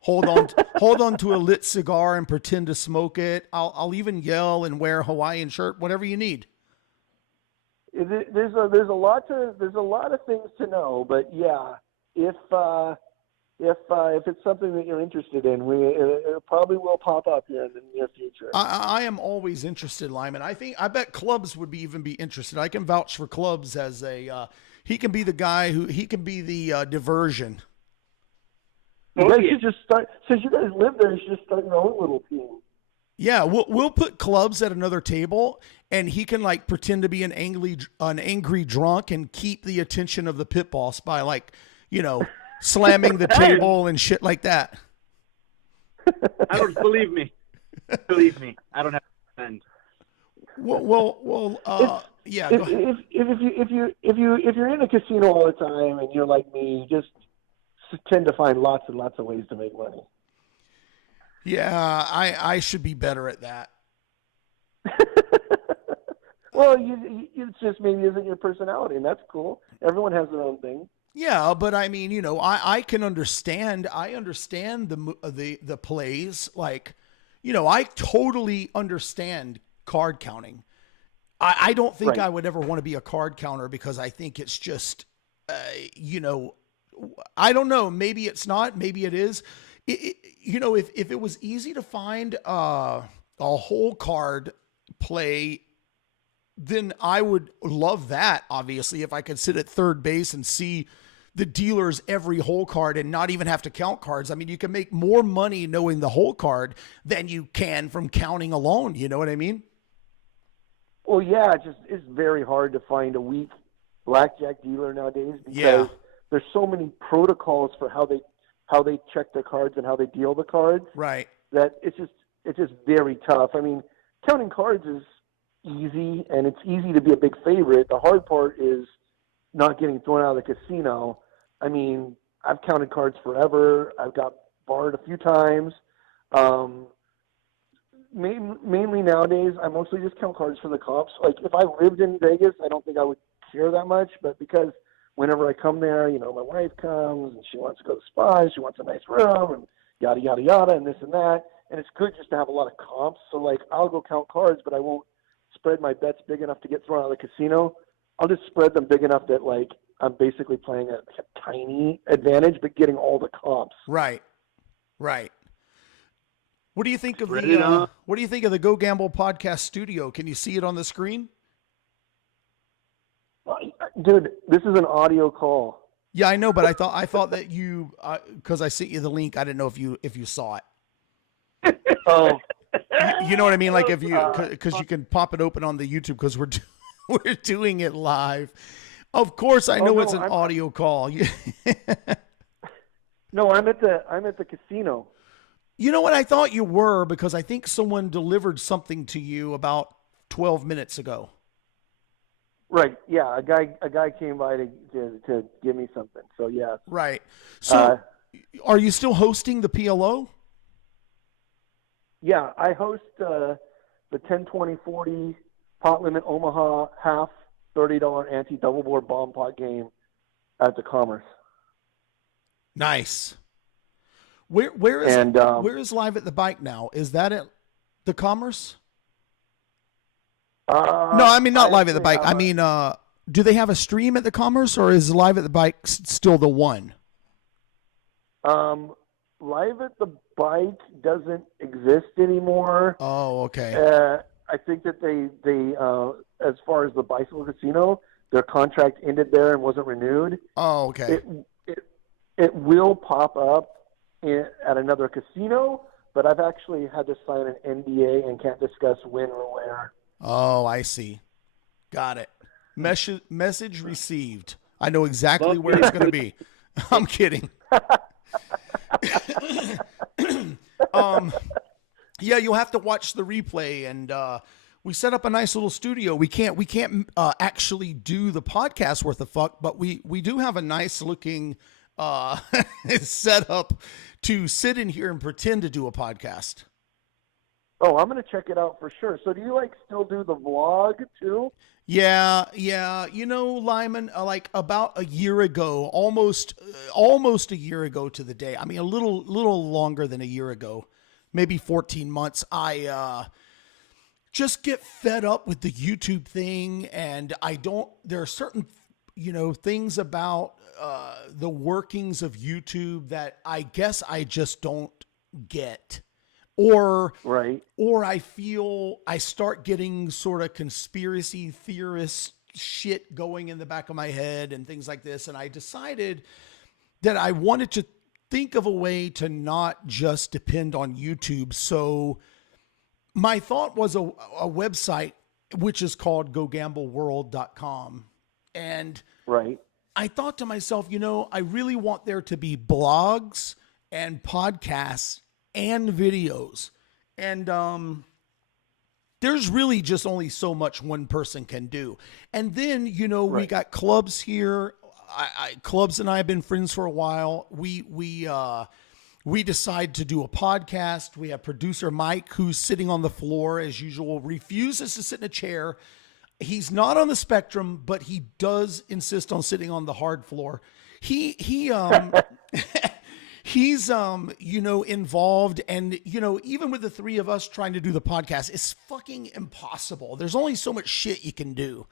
Hold on to a lit cigar and pretend to smoke it. I'll even yell and wear a Hawaiian shirt, whatever you need. There's a lot of things to know, but yeah, if it's something that you're interested in, it probably will pop up here in the near future. I am always interested, Lyman. I bet Clubs would be interested. I can vouch for Clubs as he can be the guy he can be the diversion. You guys should just start, since you guys live there, you should just start your own little team. Yeah, we'll put Clubs at another table, and he can like pretend to be an angry drunk and keep the attention of the pit boss by slamming the table and shit like that. I don't believe me. Believe me, I don't have to defend. Yeah. If you're in a casino all the time and you're like me, you just tend to find lots and lots of ways to make money. Yeah, I should be better at that. Well, it's just maybe isn't your personality, and that's cool. Everyone has their own thing. Yeah, but I mean, I can understand. I understand the plays. Like, I totally understand card counting. I don't think I would ever want to be a card counter because I think it's just, I don't know. Maybe it's not. Maybe it is. If it was easy to find a whole card play, then I would love that. Obviously, if I could sit at third base and see the dealer's every hole card and not even have to count cards. I mean, you can make more money knowing the whole card than you can from counting alone. You know what I mean? Well, yeah, it's very hard to find a weak blackjack dealer nowadays because there's so many protocols for how they check the cards and how they deal the cards. Right. That it's just very tough. I mean, counting cards is easy and it's easy to be a big favorite. The hard part is not getting thrown out of the casino. I mean, I've counted cards forever. I've got barred a few times. Mainly nowadays, I mostly just count cards for the comps. Like, if I lived in Vegas, I don't think I would care that much. But because whenever I come there, my wife comes and she wants to go to the spa, and she wants a nice room, and yada, yada, yada, and this and that. And it's good just to have a lot of comps. So, like, I'll go count cards, but I won't spread my bets big enough to get thrown out of the casino. I'll just spread them big enough that, like, I'm basically playing a tiny advantage, but getting all the comps. Right. What do you think of the Go Gamble podcast studio? Can you see it on the screen? Dude, this is an audio call. Yeah, I know, but I thought that you, because I sent you the link, I didn't know if you saw it. Oh, you know what I mean? Like because you can pop it open on the YouTube because we're doing it live. Of course, I know it's an audio call. No, I'm at the casino. You know what? I thought you were because I think someone delivered something to you about 12 minutes ago. Right. Yeah. A guy came by to give me something. So yeah. Right. So are you still hosting the PLO? Yeah, I host the 10-20-40 pot limit Omaha half $30 anti double board bomb pot game at the Commerce. Nice. Where is Live at the Bike now? Is that at the Commerce? No, I mean not Live at the Bike. I mean, do they have a stream at the Commerce, or is Live at the Bike still the one? Live at the Bike doesn't exist anymore. Oh, okay. I think that they as far as the Bicycle Casino, their contract ended there and wasn't renewed. Oh, okay. It will pop up at another casino, but I've actually had to sign an NDA and can't discuss when or where. Oh, I see. Got it. Message received. I know exactly where it's going to be. I'm kidding. Yeah, you'll have to watch the replay, and we set up a nice little studio. We can't actually do the podcast worth of fuck, but we do have a nice looking setup to sit in here and pretend to do a podcast. Oh, I'm going to check it out for sure. So do you like still do the vlog too? Yeah. You know, Lyman, like about a year ago, almost a year ago to the day. I mean, a little longer than a year ago, maybe 14 months. I just get fed up with the YouTube thing, and there are certain, things about the workings of YouTube that I guess I just don't get. Or I feel I start getting sort of conspiracy theorist shit going in the back of my head and things like this. And I decided that I wanted to think of a way to not just depend on YouTube. So my thought was a website, which is called gogambleworld.com. And I thought to myself, I really want there to be blogs and podcasts and videos. And there's really just only so much one person can do. And then, we got Clubs here. Clubs and I have been friends for a while. We decide to do a podcast. We have producer Mike, who's sitting on the floor as usual, refuses to sit in a chair. He's not on the spectrum, but he does insist on sitting on the hard floor. He's involved, and even with the three of us trying to do the podcast, it's fucking impossible. There's only so much shit you can do,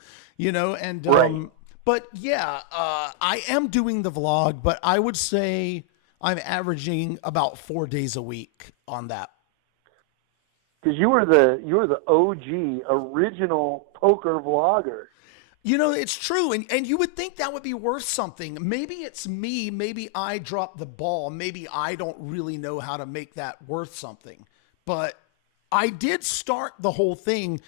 but yeah, I am doing the vlog, but I would say I'm averaging about 4 days a week on that. Because you were the OG original poker vlogger. It's true. And you would think that would be worth something. Maybe it's me. Maybe I dropped the ball. Maybe I don't really know how to make that worth something. But I did start the whole thing.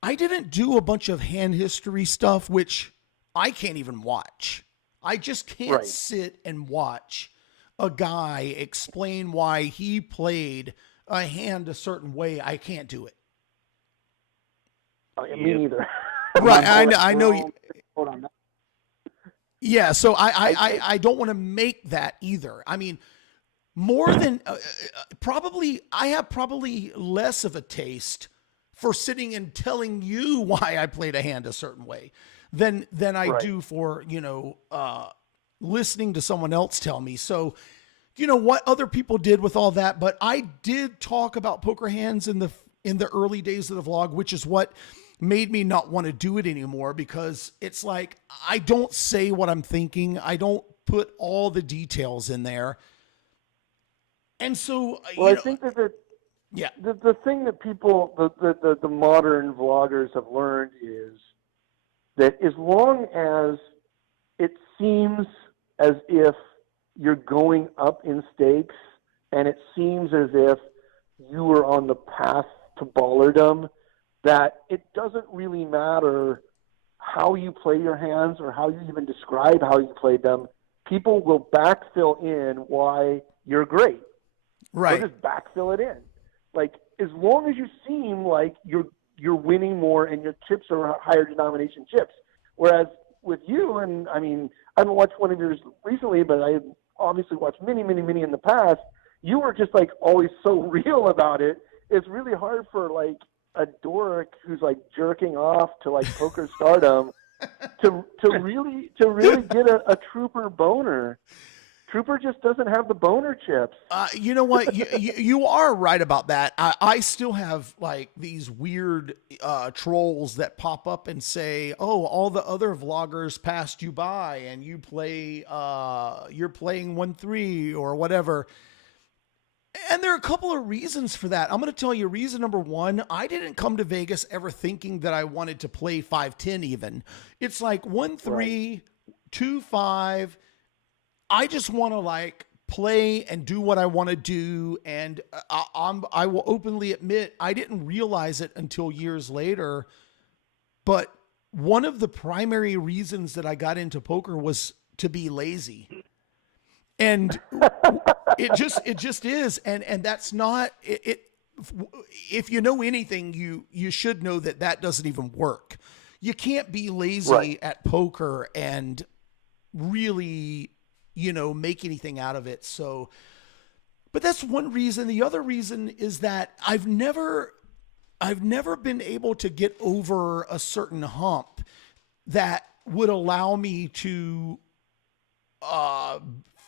I didn't do a bunch of hand history stuff, which I can't even watch. I just can't sit and watch a guy explain why he played a hand a certain way. I can't do it. Me neither. Right, I know. Yeah, so I don't want to make that either. I mean, more than I have probably less of a taste for sitting and telling you why I played a hand a certain way than I do for listening to someone else tell me. So, what other people did with all that, but I did talk about poker hands in the early days of the vlog, which is what made me not want to do it anymore, because it's like, I don't say what I'm thinking. I don't put all the details in there. And so, I think that the thing that people, the modern vloggers have learned is that as long as it seems as if you're going up in stakes and it seems as if you were on the path to ballardom, that it doesn't really matter how you play your hands or how you even describe how you played them. People will backfill in why you're great. Right. They'll just backfill it in. Like, as long as you seem like you're winning more and your chips are higher denomination chips. Whereas with you, and I mean, I haven't watched one of yours recently, but I obviously watched many in the past. You were just like always so real about it. It's really hard for like a dork who's like jerking off to like poker stardom to really get a trooper boner. Trooper just doesn't have the boner chips. You know what? You are right about that. I still have like these weird trolls that pop up and say, "Oh, all the other vloggers passed you by, and you're playing 1-3 or whatever." And there are a couple of reasons for that. I'm going to tell you reason number one. I didn't come to Vegas ever thinking that I wanted to play 5-10 even. It's like 1-3, 2-5. I just want to like play and do what I want to do. And I will openly admit, I didn't realize it until years later. But one of the primary reasons that I got into poker was to be lazy. And it just is. And that's not it. if you know anything, you should know that doesn't even work. You can't be lazy Right. at poker and really, make anything out of it. So, but that's one reason. The other reason is that I've never been able to get over a certain hump that would allow me to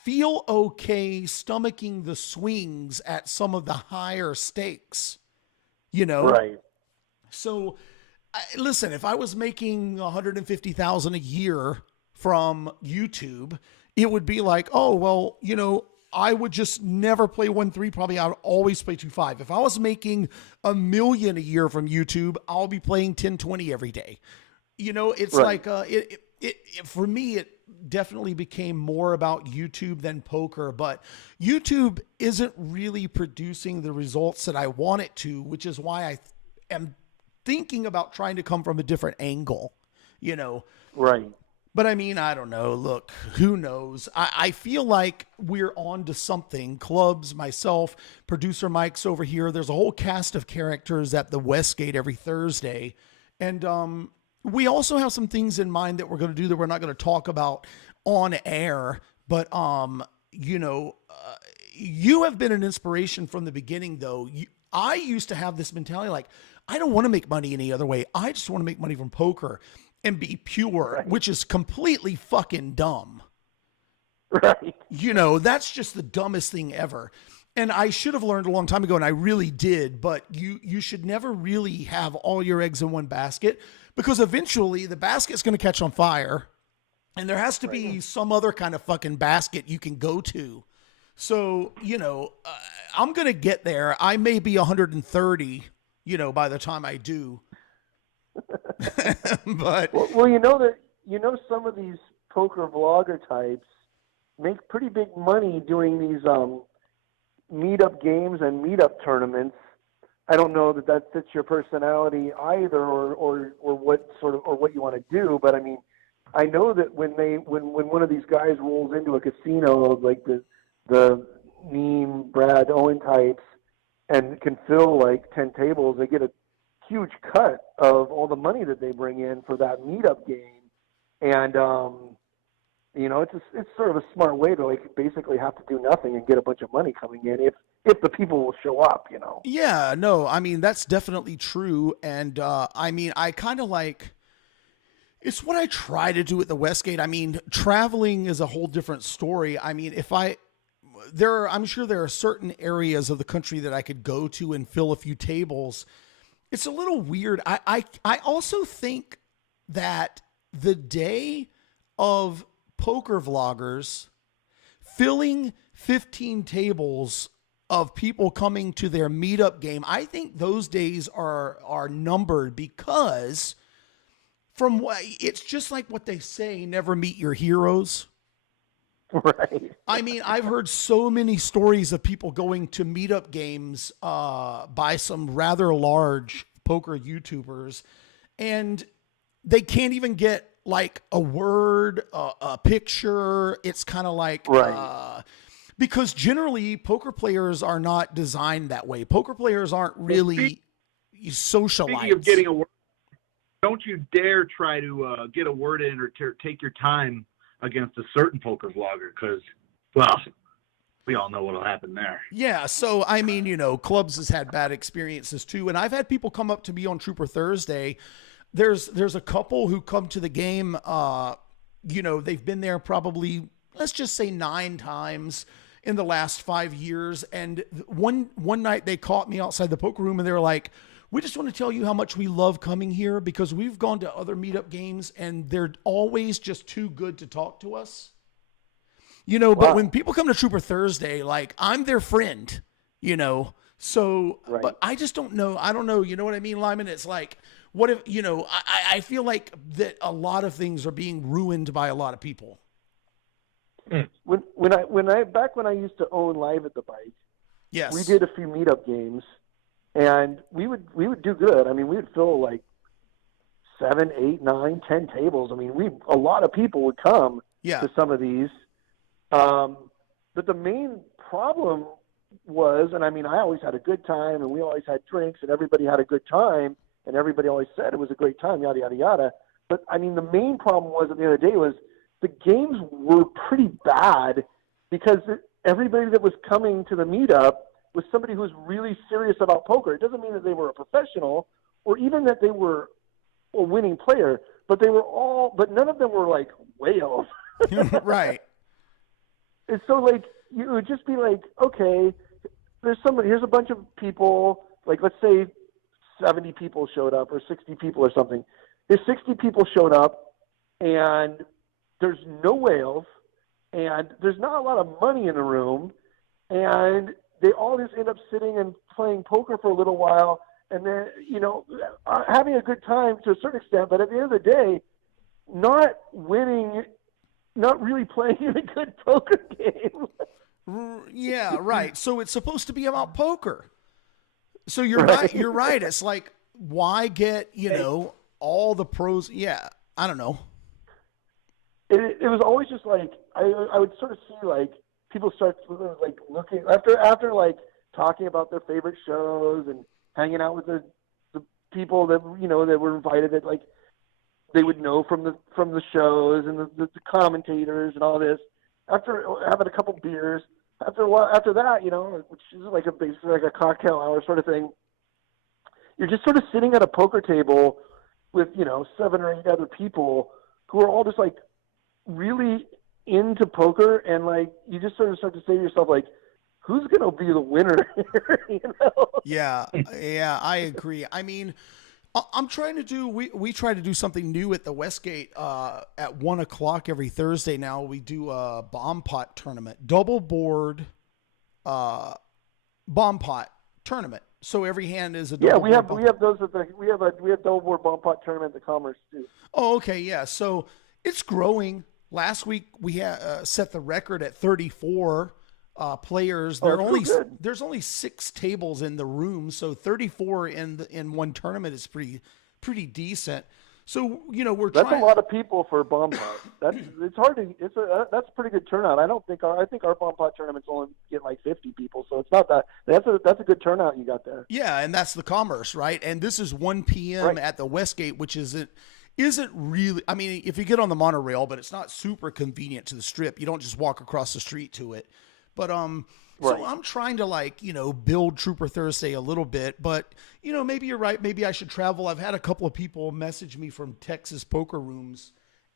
feel okay stomaching the swings at some of the higher stakes, Right. So listen, if I was making 150,000 a year from YouTube, it would be like, oh, well, I would just never play 1-3. Probably I would always play 2-5. If I was making $1 million a year from YouTube, I'll be playing 10-20 every day. It's Right. like, it for me, it definitely became more about YouTube than poker, but YouTube isn't really producing the results that I want it to, which is why I am thinking about trying to come from a different angle, Right. But I mean, I don't know. Look, who knows? I feel like we're on to something. Clubs, myself, producer Mike's over here. There's a whole cast of characters at the Westgate every Thursday. And we also have some things in mind that we're going to do that we're not going to talk about on air. But, you have been an inspiration from the beginning, though. I used to have this mentality like, I don't want to make money any other way. I just want to make money from poker and be pure, Right. which is completely fucking dumb. Right. That's just the dumbest thing ever. And I should have learned a long time ago, and I really did, but you should never really have all your eggs in one basket, because eventually the basket's going to catch on fire, and there has to be some other kind of fucking basket you can go to. So, I'm going to get there. I may be 130, by the time I do. But Well, some of these poker vlogger types make pretty big money doing these meetup games and meetup tournaments. I don't know that fits your personality either, or what what you want to do. But I mean, I know that when one of these guys rolls into a casino like the Neem, Brad, Owen types, and can fill like 10 tables, they get a huge cut of all the money that they bring in for that meetup game. And it's sort of a smart way to like basically have to do nothing and get a bunch of money coming in if the people will show up. yeah, no, I mean, that's definitely true. And I mean, I kind of like, it's what I try to do at the Westgate. I mean, traveling is a whole different story. I mean, I'm sure there are certain areas of the country that I could go to and fill a few tables. It's a little weird. I also think that the day of poker vloggers filling 15 tables of people coming to their meetup game, I think those days are numbered, because it's just like what they say, never meet your heroes. Right. I mean, I've heard so many stories of people going to meetup games by some rather large poker YouTubers, and they can't even get like a word, a picture. It's kind of like, Right. Because generally poker players are not designed that way. Poker players aren't really socialites. Speaking of getting a word, don't you dare try to get a word in or take your time against a certain poker vlogger, because, well, we all know what'll happen there. Yeah, so I mean, Clubs has had bad experiences too, and I've had people come up to me on Trooper Thursday. There's a couple who come to the game. They've been there probably, let's just say 9 times in the last 5 years, and one night they caught me outside the poker room, and they were like, "We just want to tell you how much we love coming here, because we've gone to other meetup games and they're always just too good to talk to us." But Wow. when people come to Trooper Thursday, like, I'm their friend, so, Right. but I just don't know. I don't know. You know what I mean, Lyman? It's like, what if, I feel like that a lot of things are being ruined by a lot of people. When I used to own Live at the Bike, Yes. we did a few meetup games, and we would do good. I mean, we would fill like 7, 8, 9, 10 tables. I mean, a lot of people would come Yeah. to some of these. But the main problem was, and I mean, I always had a good time, and we always had drinks, and everybody had a good time, and everybody always said it was a great time, yada, yada, yada. But, I mean, the main problem was at the end of the day was the games were pretty bad because everybody that was coming to the meetup was somebody who was really serious about poker. It doesn't mean that they were a professional or even that they were a winning player, but none of them were like whales. Right. And so, like, you would just be like, okay, here's a bunch of people, like, let's say 70 people showed up or 60 people or something. If 60 people showed up and there's no whales and there's not a lot of money in the room and they all just end up sitting and playing poker for a little while and then, having a good time to a certain extent, but at the end of the day, not winning, not really playing a good poker game. Yeah, right. So it's supposed to be about poker. So you're right. You're right. It's like, why get, all the pros? Yeah, I don't know. It was always just like, I would sort of see like people start like looking after like talking about their favorite shows and hanging out with the people that, that were invited that like they would know from the shows and the commentators and all this. After having a couple beers, after a while, after that, which is like basically like a cocktail hour sort of thing, you're just sort of sitting at a poker table with 7 or 8 other people who are all just like really into poker, and like you just sort of start to say to yourself like, who's going to be the winner here? Yeah, I agree. I mean, I'm trying to do, we try to do something new at the Westgate at 1:00 every Thursday. Now we do a bomb pot tournament, double board bomb pot tournament. So every hand is a double board. Yeah, we have those at we have double board bomb pot tournament at the Commerce too. Oh, okay, yeah. So it's growing. Last week we set the record at 34 players. There's only 6 tables in the room, so 34 in one tournament is pretty decent. So that's a lot of people for bomb pot. That's a pretty good turnout. I think our bomb pot tournaments only get like 50 people, so it's not that. That's a good turnout you got there. Yeah, and that's the Commerce, right? And this is 1 p.m. at the Westgate, which isn't really. I mean, if you get on the monorail, but it's not super convenient to the Strip. You don't just walk across the street to it. But so I'm trying to build Trooper Thursday a little bit, but maybe you're right. Maybe I should travel. I've had a couple of people message me from Texas poker rooms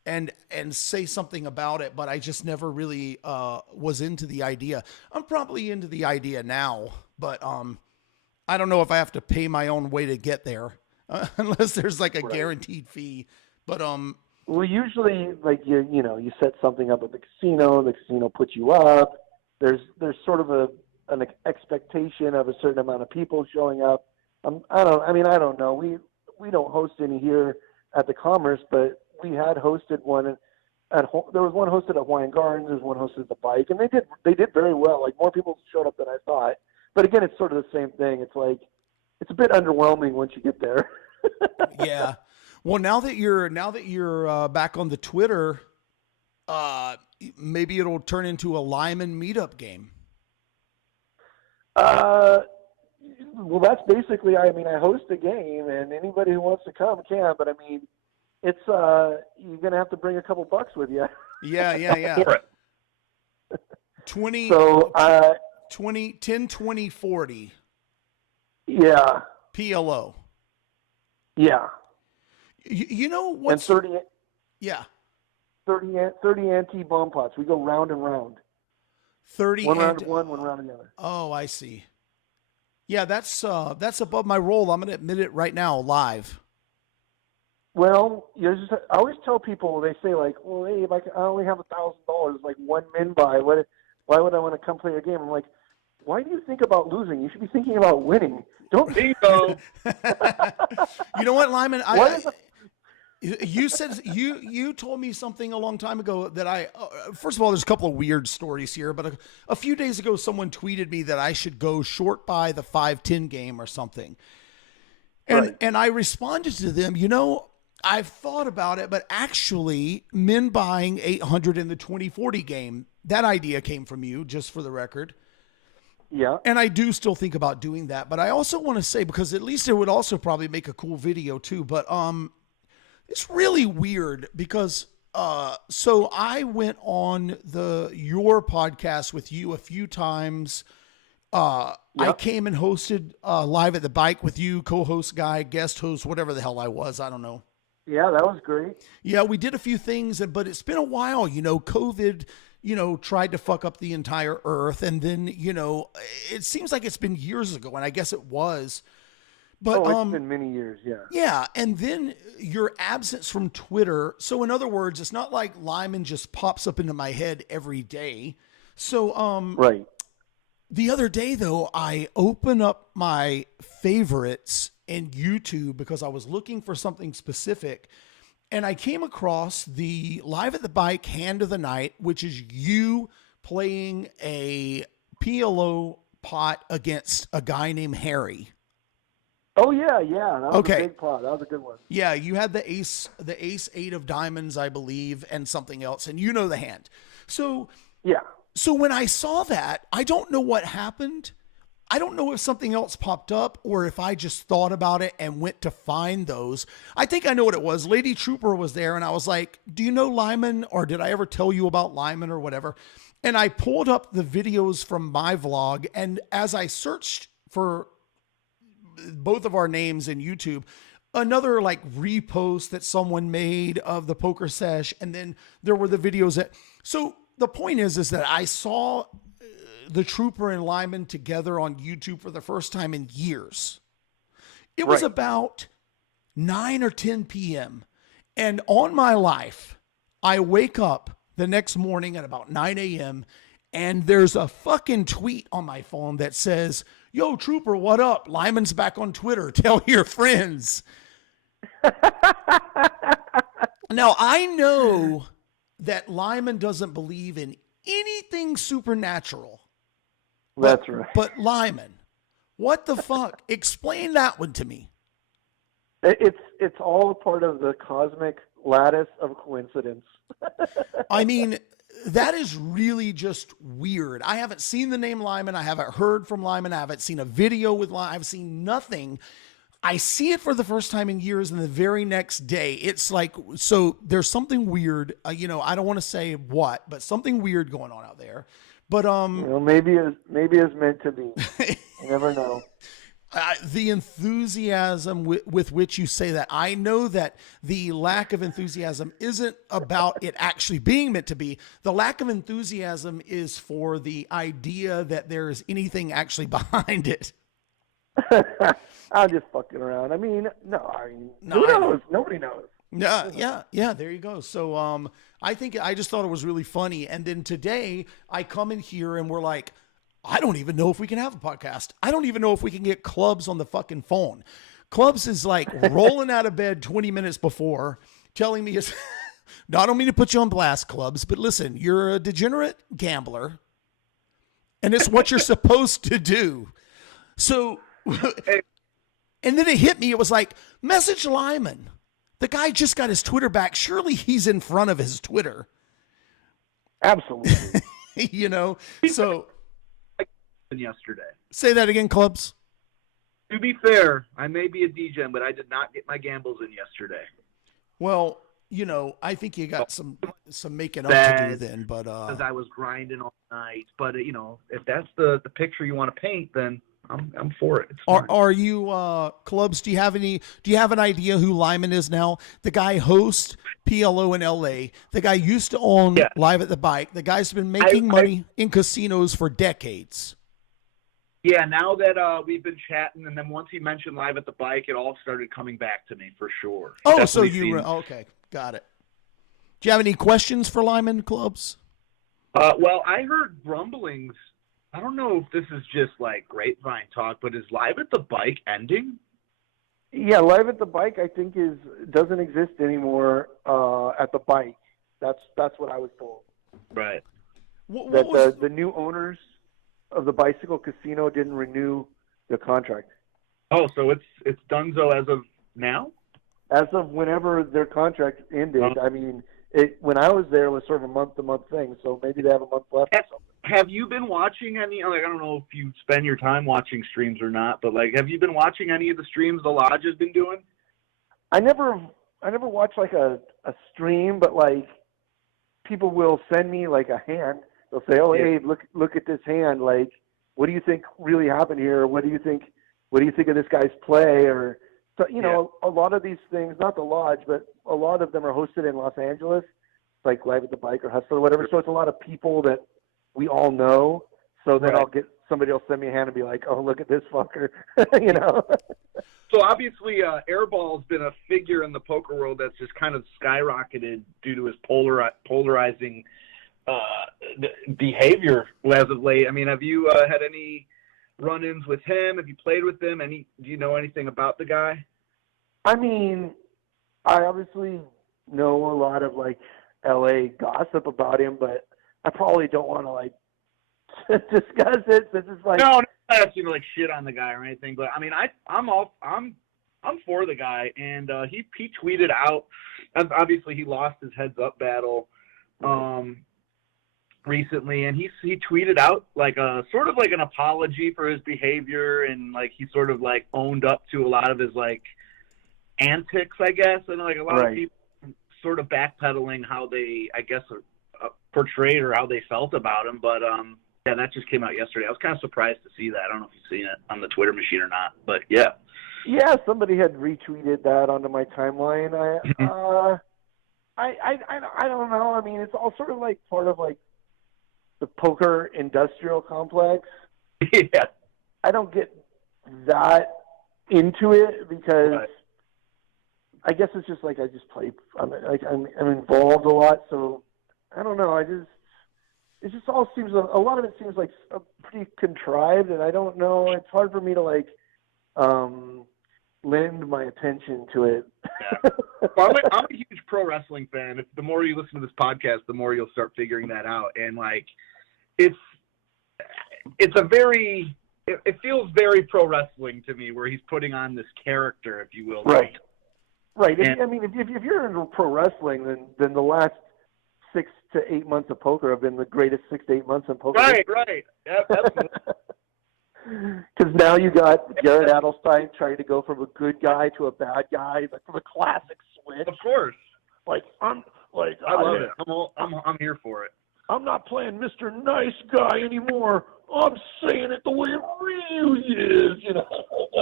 and say something about it, but I just never really was into the idea. I'm probably into the idea now, but I don't know if I have to pay my own way to get there unless there's like a guaranteed fee. But well, usually like you set something up at the casino puts you up. There's sort of an expectation of a certain amount of people showing up. I don't know. We don't host any here at the Commerce, but we had hosted one there was one hosted at Hawaiian Gardens. There's one hosted at the Bike, and they did very well. Like more people showed up than I thought. But again, it's sort of the same thing. It's like it's a bit underwhelming once you get there. Yeah. Well, now that you're back on the Twitter. Maybe it'll turn into a Lyman Meetup game. Well, that's basically. I mean, I host a game, and anybody who wants to come can. But I mean, it's you're gonna have to bring a couple bucks with you. Yeah. 20. So 20, 10, 20, 40. Yeah. PLO. Yeah. You know what's and 30. Yeah. 30 anti-bomb pots. We go round and round. 30 one round of one round of the other. Oh, I see. Yeah, that's above my role. I'm going to admit it right now, live. Well, I always tell people, they say like, well, hey, if I only have $1,000, like one min buy, why would I want to come play your game? I'm like, why do you think about losing? You should be thinking about winning. Don't bingo. You know what, Lyman? You said you told me something a long time ago that first of all, there's a couple of weird stories here, but a few days ago, someone tweeted me that I should go short buy the 5-10 game or something. And I responded to them, I've thought about it, but actually min buying 800 in the 2040 game, that idea came from you, just for the record. Yeah. And I do still think about doing that, but I also want to say, because at least it would also probably make a cool video too, but it's really weird because so I went on your podcast with you a few times. I came and hosted Live at the Bike with you, co-host guy, guest host, whatever the hell I was, I don't know. Yeah, that was great. Yeah, we did a few things, but it's been a while. COVID, tried to fuck up the entire earth. And then, it seems like it's been years ago, and I guess it was. But it's been many years, yeah. Yeah, and then your absence from Twitter. So in other words, it's not like Lyman just pops up into my head every day. So right. The other day, though, I open up my favorites in YouTube because I was looking for something specific, and I came across the Live at the Bike Hand of the Night, which is you playing a PLO pot against a guy named Harry. Oh yeah, that was okay. a big pot. That was a good one. Yeah, you had the ace 8 of diamonds, I believe, and something else, and you know the hand. So yeah. So when I saw that, I don't know what happened. I don't know if something else popped up or if I just thought about it and went to find those. I think I know what it was. Lady Trooper was there, and I was like, do you know Lyman, or did I ever tell you about Lyman or whatever? And I pulled up the videos from my vlog, and as I searched for both of our names in YouTube, another like repost that someone made of the poker sesh, and then there were the videos that... So the point is that I saw the Trooper and Lyman together on YouTube for the first time in years. It was about 9 or 10 p.m. And on my life, I wake up the next morning at about 9 a.m. and there's a fucking tweet on my phone that says, "Yo, Trooper, what up? Lyman's back on Twitter. Tell your friends." Now, I know that Lyman doesn't believe in anything supernatural. That's right. But Lyman, what the fuck? Explain that one to me. It's all part of the cosmic lattice of coincidence. I mean, that is really just weird. I haven't seen the name Lyman. I haven't heard from Lyman. I haven't seen a video with Lyman. I've seen nothing. I see it for the first time in years, and the very next day, it's like, so there's something weird, I don't want to say what, but something weird going on out there. But maybe it's meant to be. You never know. The enthusiasm with which you say that, I know that the lack of enthusiasm isn't about it actually being meant to be. The lack of enthusiasm is for the idea that there's anything actually behind it. I'm just fucking around. I mean, who knows? Nobody knows. Yeah. There you go. So, I just thought it was really funny. And then today I come in here and we're like, I don't even know if we can have a podcast. I don't even know if we can get Clubs on the fucking phone. Clubs is like rolling out of bed 20 minutes before telling me it's, I don't mean to put you on blast, Clubs, but listen, you're a degenerate gambler and it's what you're supposed to do. So, and then it hit me. It was like, message Lyman. The guy just got his Twitter back. Surely he's in front of his Twitter. Absolutely. So. Yesterday. Say that again, Clubs. To be fair, I may be a DJ, but I did not get my gambles in yesterday. Well, I think you got some making up to do then, but because I was grinding all night. But if that's the picture you want to paint, then I'm for it. Are you Clubs? Do you have an idea who Lyman is now? The guy hosts PLO in LA. The guy used to own Live at the Bike. The guy's been making money in casinos for decades. Yeah, now that we've been chatting, and then once he mentioned Live at the Bike, it all started coming back to me for sure. Oh, so okay, got it. Do you have any questions for Lyman, Clubs? Well, I heard grumblings. I don't know if this is just like grapevine talk, but is Live at the Bike ending? Yeah, Live at the Bike, I think doesn't exist anymore at the Bike. That's what I was told. Right. The new owners of the bicycle casino didn't renew the contract. Oh, so it's donezo as of now? As of whenever their contract ended. I mean, when I was there, it was sort of a month-to-month thing, so maybe they have a month left or something. have you been watching any? Like, I don't know if you spend your time watching streams or not, but like, have you been watching any of the streams the Lodge has been doing? I never watch like a stream, but like people will send me like a hand. They'll say, "Oh, hey, look at this hand. Like, what do you think really happened here? What do you think of this guy's play?" Or so, you know, a lot of these things, not the Lodge, but a lot of them are hosted in Los Angeles, like Live at the Bike or Hustle or whatever. So it's a lot of people that we all know. So then somebody will send me a hand and be like, "Oh, look at this fucker," you know. So obviously, Airball's been a figure in the poker world that's just kind of skyrocketed due to his polarizing behavior as of late. I mean, have you had any run-ins with him? Have you played with him? Do you know anything about the guy? I mean, I obviously know a lot of like LA gossip about him, but I probably don't want to like discuss it. This is like no, not asking to like shit on the guy or anything, but I mean, I'm for the guy, and he tweeted out. Obviously, he lost his heads up battle recently, and he tweeted out like a sort of like an apology for his behavior, and like he sort of like owned up to a lot of his like antics, I guess, and like a lot of people sort of backpedaling how they, I guess, portrayed or how they felt about him, but yeah, that just came out yesterday. I was kind of surprised to see that. I don't know if you've seen it on the Twitter machine or not, but yeah. Yeah, somebody had retweeted that onto my timeline. I don't know. I mean, it's all sort of like part of like the poker industrial complex. Yeah. I don't get that into it because I guess it's just like I just play. I'm involved a lot, so I don't know. It just all seems a lot of it seems like pretty contrived, and I don't know. It's hard for me to like lend my attention to it. Yeah. Well, I'm a huge pro wrestling fan. The more you listen to this podcast, the more you'll start figuring that out. And like, it feels very pro wrestling to me, where he's putting on this character, if you will. Right. And, I mean, if you're into pro wrestling, then the last 6 to 8 months of poker have been the greatest 6 to 8 months in poker. Right. Yep, absolutely. Because now you got Garrett Adelstein trying to go from a good guy to a bad guy, like from a classic switch. Of course. I love it. I'm here for it. I'm not playing Mr. Nice Guy anymore. I'm saying it the way it really is, you know.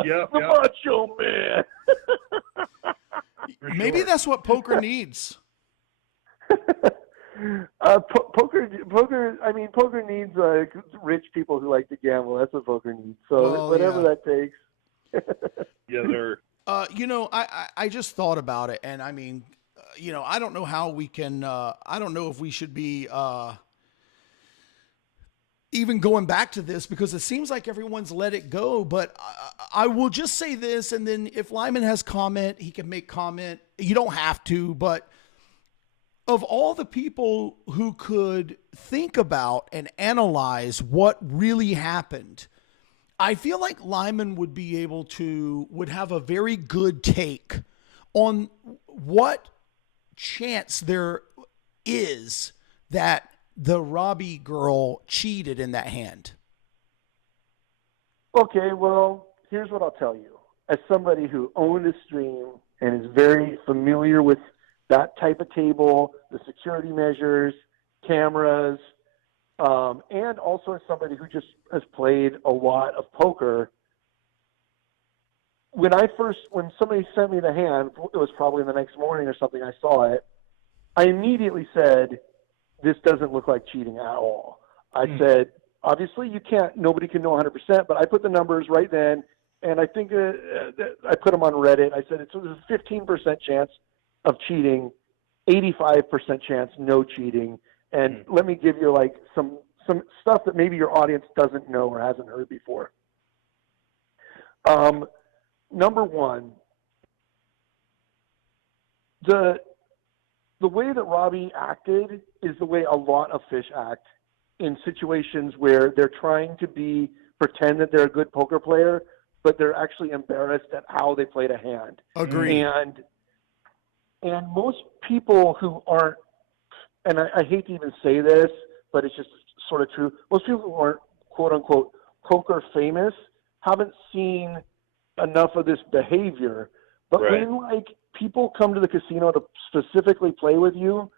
Yep, the Macho Man. Maybe that's what poker needs. Poker. I mean, poker needs rich people who like to gamble. That's what poker needs. So whatever that takes. Yeah, they're. You know, I just thought about it, and I mean, you know, I don't know how we can. I don't know if we should be even going back to this, because it seems like everyone's let it go. But I will just say this, and then if Lyman has comment, he can make comment. You don't have to, but of all the people who could think about and analyze what really happened, I feel like Lyman would have a very good take on what chance there is that the Robbie girl cheated in that hand. Okay, well, here's what I'll tell you. As somebody who owned a stream and is very familiar with that type of table, the security measures, cameras, and also as somebody who just has played a lot of poker, when somebody sent me the hand, it was probably the next morning or something, I saw it, I immediately said, this doesn't look like cheating at all. I said, obviously nobody can know 100%, but I put the numbers right then, and I think I put them on Reddit. I said it's a 15% chance of cheating, 85% chance no cheating. And let me give you like some stuff that maybe your audience doesn't know or hasn't heard before. Number one, the way that Robbie acted is the way a lot of fish act in situations where they're trying to pretend that they're a good poker player, but they're actually embarrassed at how they played a hand. Agreed. And most people who aren't, and I hate to even say this, but it's just sort of true. Most people who aren't quote unquote poker famous haven't seen enough of this behavior. But Right. when like people come to the casino to specifically play with you,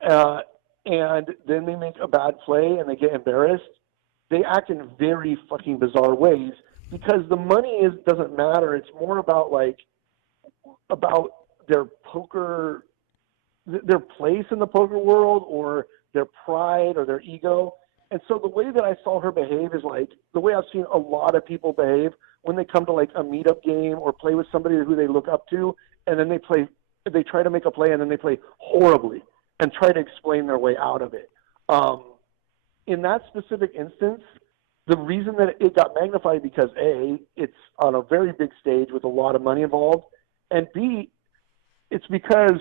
and then they make a bad play and they get embarrassed, they act in very fucking bizarre ways because the money doesn't matter. It's more about their poker, their place in the poker world, or their pride or their ego. And so the way that I saw her behave is like the way I've seen a lot of people behave when they come to like a meetup game or play with somebody who they look up to, and then they try to make a play and then they play horribly and try to explain their way out of it. In that specific instance, the reason that it got magnified because A, it's on a very big stage with a lot of money involved, and B, it's because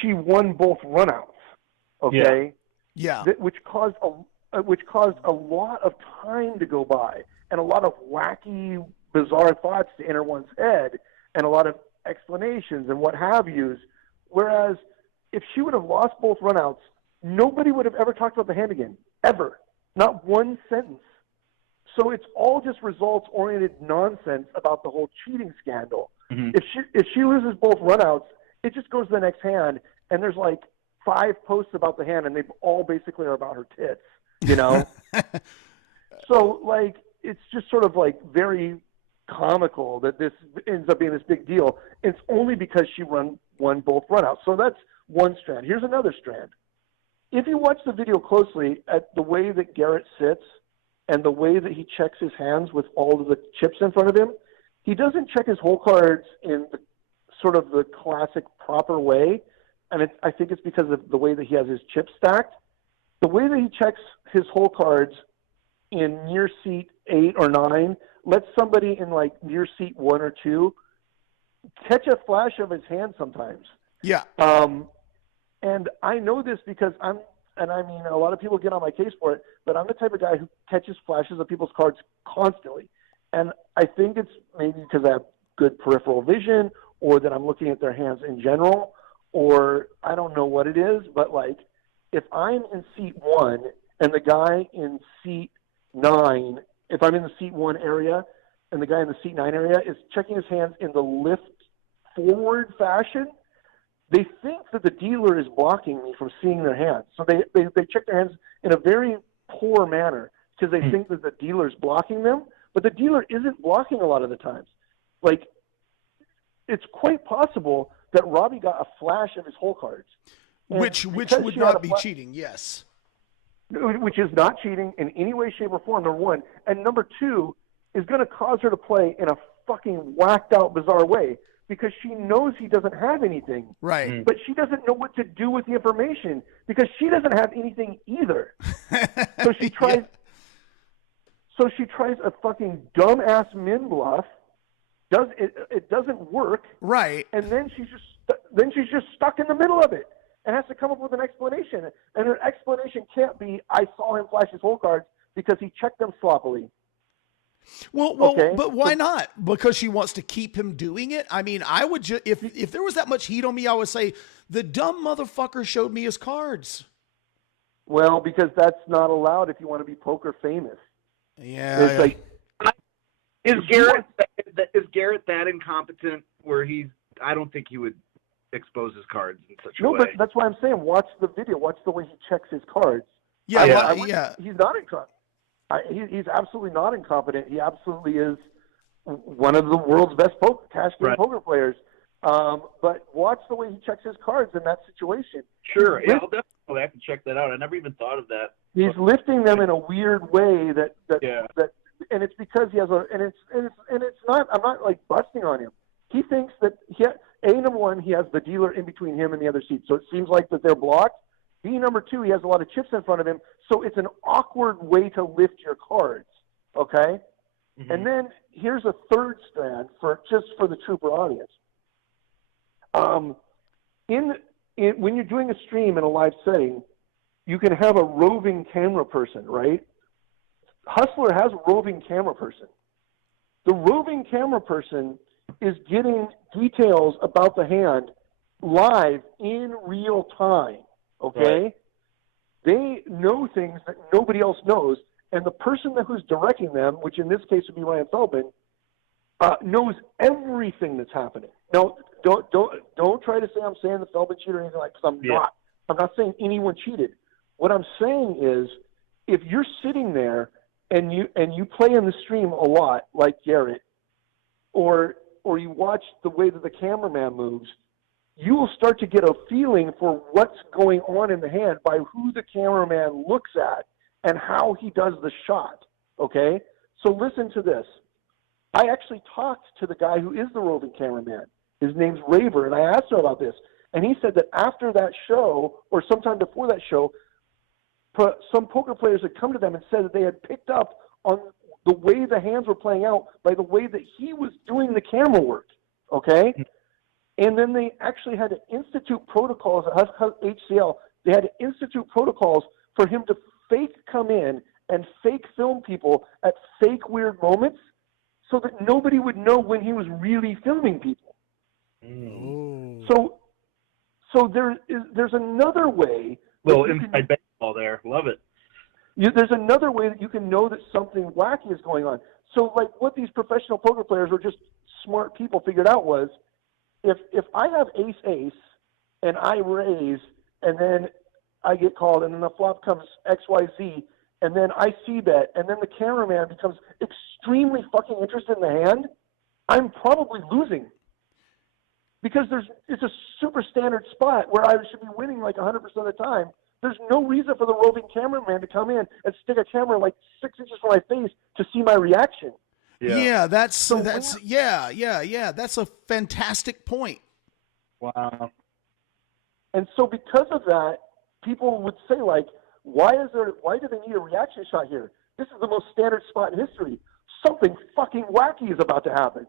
she won both runouts. Okay. Yeah. Which caused a lot of time to go by and a lot of wacky, bizarre thoughts to enter one's head and a lot of explanations and what have yous. Whereas if she would have lost both runouts, nobody would have ever talked about the hand again, ever. Not one sentence. So it's all just results-oriented nonsense about the whole cheating scandal. Mm-hmm. If she loses both runouts, it just goes to the next hand, and there's like 5 posts about the hand, and they all basically are about her tits, you know? So, like, it's just sort of, like, very comical that this ends up being this big deal. It's only because she won both runouts. So that's one strand. Here's another strand. If you watch the video closely at the way that Garrett sits and the way that he checks his hands with all of the chips in front of him, he doesn't check his hole cards in the, sort of the classic proper way. And I think it's because of the way that he has his chips stacked. The way that he checks his hole cards in near seat 8 or 9 lets somebody in like near seat 1 or 2 catch a flash of his hand sometimes. Yeah. And I know this because I mean, a lot of people get on my case for it, but I'm the type of guy who catches flashes of people's cards constantly. And I think it's maybe because I have good peripheral vision or that I'm looking at their hands in general, or I don't know what it is, but like if I'm in seat 1 and the guy in seat 9, if I'm in the seat 1 area and the guy in the seat 9 area is checking his hands in the lift forward fashion, they think that the dealer is blocking me from seeing their hands. So they check their hands in a very poor manner because they think that the dealer's blocking them, but the dealer isn't blocking a lot of the times. Like, it's quite possible that Robbie got a flash of his hole cards. Which would not be cheating, yes. Which is not cheating in any way, shape, or form, number one. And number two is going to cause her to play in a fucking whacked out, bizarre way because she knows he doesn't have anything. Right. But she doesn't know what to do with the information because she doesn't have anything either. So she tries. Yeah. So she tries a fucking dumbass min bluff. It doesn't work. Right. And then she's just stuck in the middle of it and has to come up with an explanation. And her explanation can't be, I saw him flash his hole cards because he checked them sloppily. Well, okay. But why not? Because she wants to keep him doing it? I mean, I would just, if there was that much heat on me, I would say, the dumb motherfucker showed me his cards. Well, because that's not allowed if you want to be poker famous. Yeah. It's like, Is Garrett that incompetent where I don't think he would expose his cards in such a way. No, but that's why I'm saying watch the video. Watch the way he checks his cards. Yeah. He's not incompetent. He's absolutely not incompetent. He absolutely is one of the world's best cash game poker players. But watch the way he checks his cards in that situation. Sure. Yeah, I'll definitely go back and check that out. I never even thought of that. He's lifting them in a weird way that and it's because he has and it's not, I'm not like busting on him. He thinks that number one, he has the dealer in between him and the other seat. So it seems like that they're blocked. B, number two, he has a lot of chips in front of him. So it's an awkward way to lift your cards. Okay. Mm-hmm. And then here's a third strand for the trooper audience. When you're doing a stream in a live setting, you can have a roving camera person, right? Hustler has a roving camera person. The roving camera person is getting details about the hand live in real time, okay? Right. they know things that nobody else knows, and the person who's directing them, which in this case would be Ryan Feldman, knows everything that's happening. Now, don't try to say I'm saying the Feldman cheated or anything like that, because I'm not. I'm not saying anyone cheated. What I'm saying is, if you're sitting there and you play in the stream a lot, like Garrett, or you watch the way that the cameraman moves, you will start to get a feeling for what's going on in the hand by who the cameraman looks at and how he does the shot, okay? So listen to this. I actually talked to the guy who is the roving cameraman. His name's Raver, and I asked him about this. And he said that after that show, or sometime before that show, some poker players had come to them and said that they had picked up on the way the hands were playing out by the way that he was doing the camera work, okay? And then they actually had to institute protocols at HCL. They had to institute protocols for him to fake come in and fake film people at fake weird moments so that nobody would know when he was really filming people. So there's another way. Little inside baseball there. Love it. There's another way that you can know that something wacky is going on. So, like, what these professional poker players or just smart people figured out was, if I have ace-ace and I raise and then I get called and then the flop comes XYZ and then I c-bet and then the cameraman becomes extremely fucking interested in the hand, I'm probably losing. Because it's a super standard spot where I should be winning like 100% of the time. There's no reason for the roving cameraman to come in and stick a camera like 6 inches from my face to see my reaction. Yeah, that's That's a fantastic point. Wow. And so because of that, people would say, like, why do they need a reaction shot here? This is the most standard spot in history. Something fucking wacky is about to happen.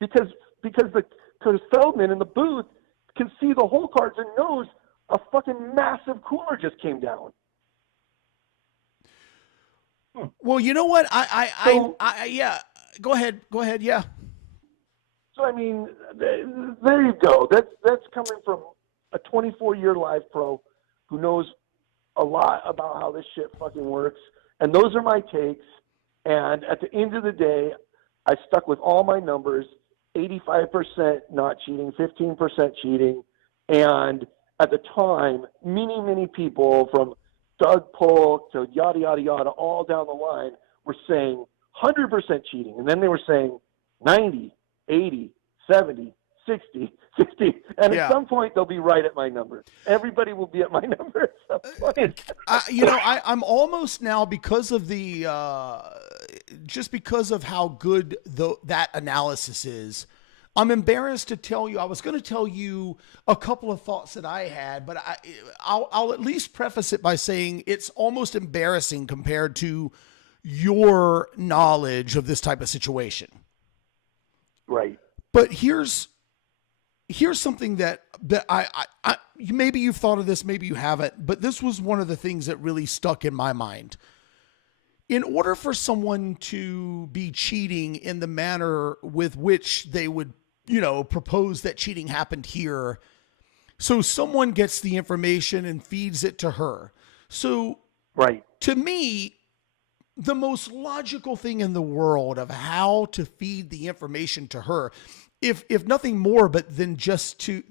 Because Feldman in the booth can see the hole cards and knows a fucking massive cooler just came down. Well, you know what? Yeah. Go ahead. Yeah. So I mean, there you go. That's coming from a 24-year live pro who knows a lot about how this shit fucking works. And those are my takes. And at the end of the day, I stuck with all my numbers: 85% not cheating, 15% cheating, and at the time, many people from Doug Polk to yada, yada, yada, all down the line were saying 100% cheating. And then they were saying 90, 80, 70, 60, 60. And at some point, they'll be right at my number. Everybody will be at my number at some point. I'm almost now, because of just because of how good that analysis is, I'm embarrassed to tell you. I was going to tell you a couple of thoughts that I had, but I'll at least preface it by saying it's almost embarrassing compared to your knowledge of this type of situation. Right. But here's something that I maybe you've thought of this, maybe you haven't, but this was one of the things that really stuck in my mind. In order for someone to be cheating in the manner with which they would, propose that cheating happened here, so someone gets the information and feeds it to her. So, right. To me, the most logical thing in the world of how to feed the information to her, if nothing more, but then just to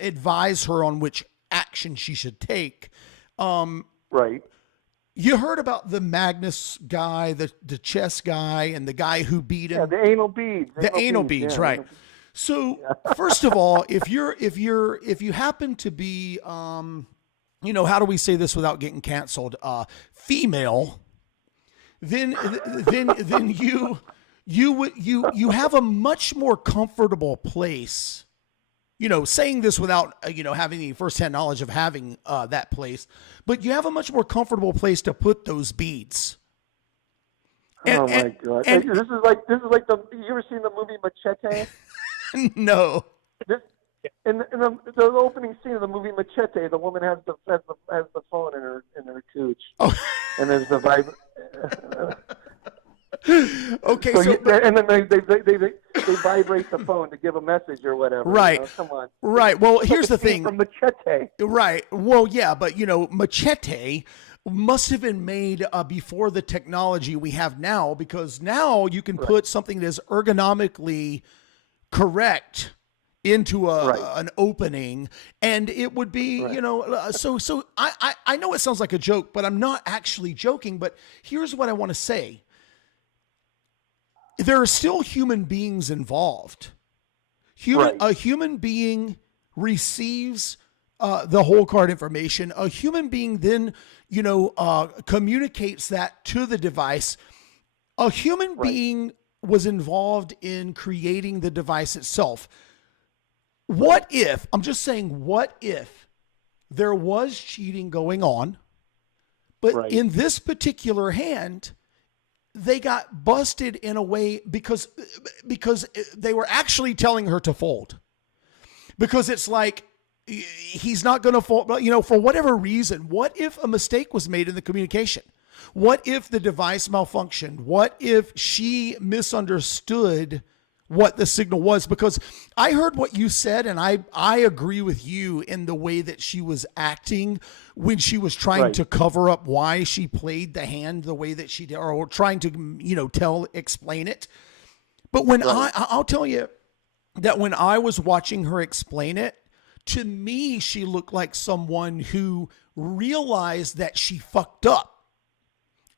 advise her on which action she should take. Right. You heard about the Magnus guy, the chess guy, and the guy who beat him. Yeah, the anal beads. The anal beads, right? So first of all, if you happen to be, how do we say this without getting canceled? Female, then you have a much more comfortable place. Saying this without, having any firsthand knowledge of having that place, but you have a much more comfortable place to put those beads. Oh my God! This is like you ever seen the movie Machete? No. In the opening scene of the movie Machete, the woman has the phone in her cooch, and there's the vibe. Okay, So and then they vibrate the phone to give a message or whatever. Right. Come on. Right. Well, It's here's like the a scene thing. from Machete. Right. Well, yeah, but Machete must have been made before the technology we have now, because now you can put something that is ergonomically correct into an opening, and it would be, so I know it sounds like a joke, but I'm not actually joking. But here's what I want to say. There are still human beings involved. A human being receives the whole card information. A human being then, communicates that to the device. A human being was involved in creating the device itself. What if there was cheating going on, but in this particular hand, they got busted in a way because they were actually telling her to fold, because it's like, he's not going to fold, but for whatever reason. What if a mistake was made in the communication? What if the device malfunctioned? What if she misunderstood what the signal was? Because I heard what you said, and I agree with you in the way that she was acting when she was trying to cover up why she played the hand the way that she did, or trying to explain it. But when I'll tell you that when I was watching her explain it, to me, she looked like someone who realized that she fucked up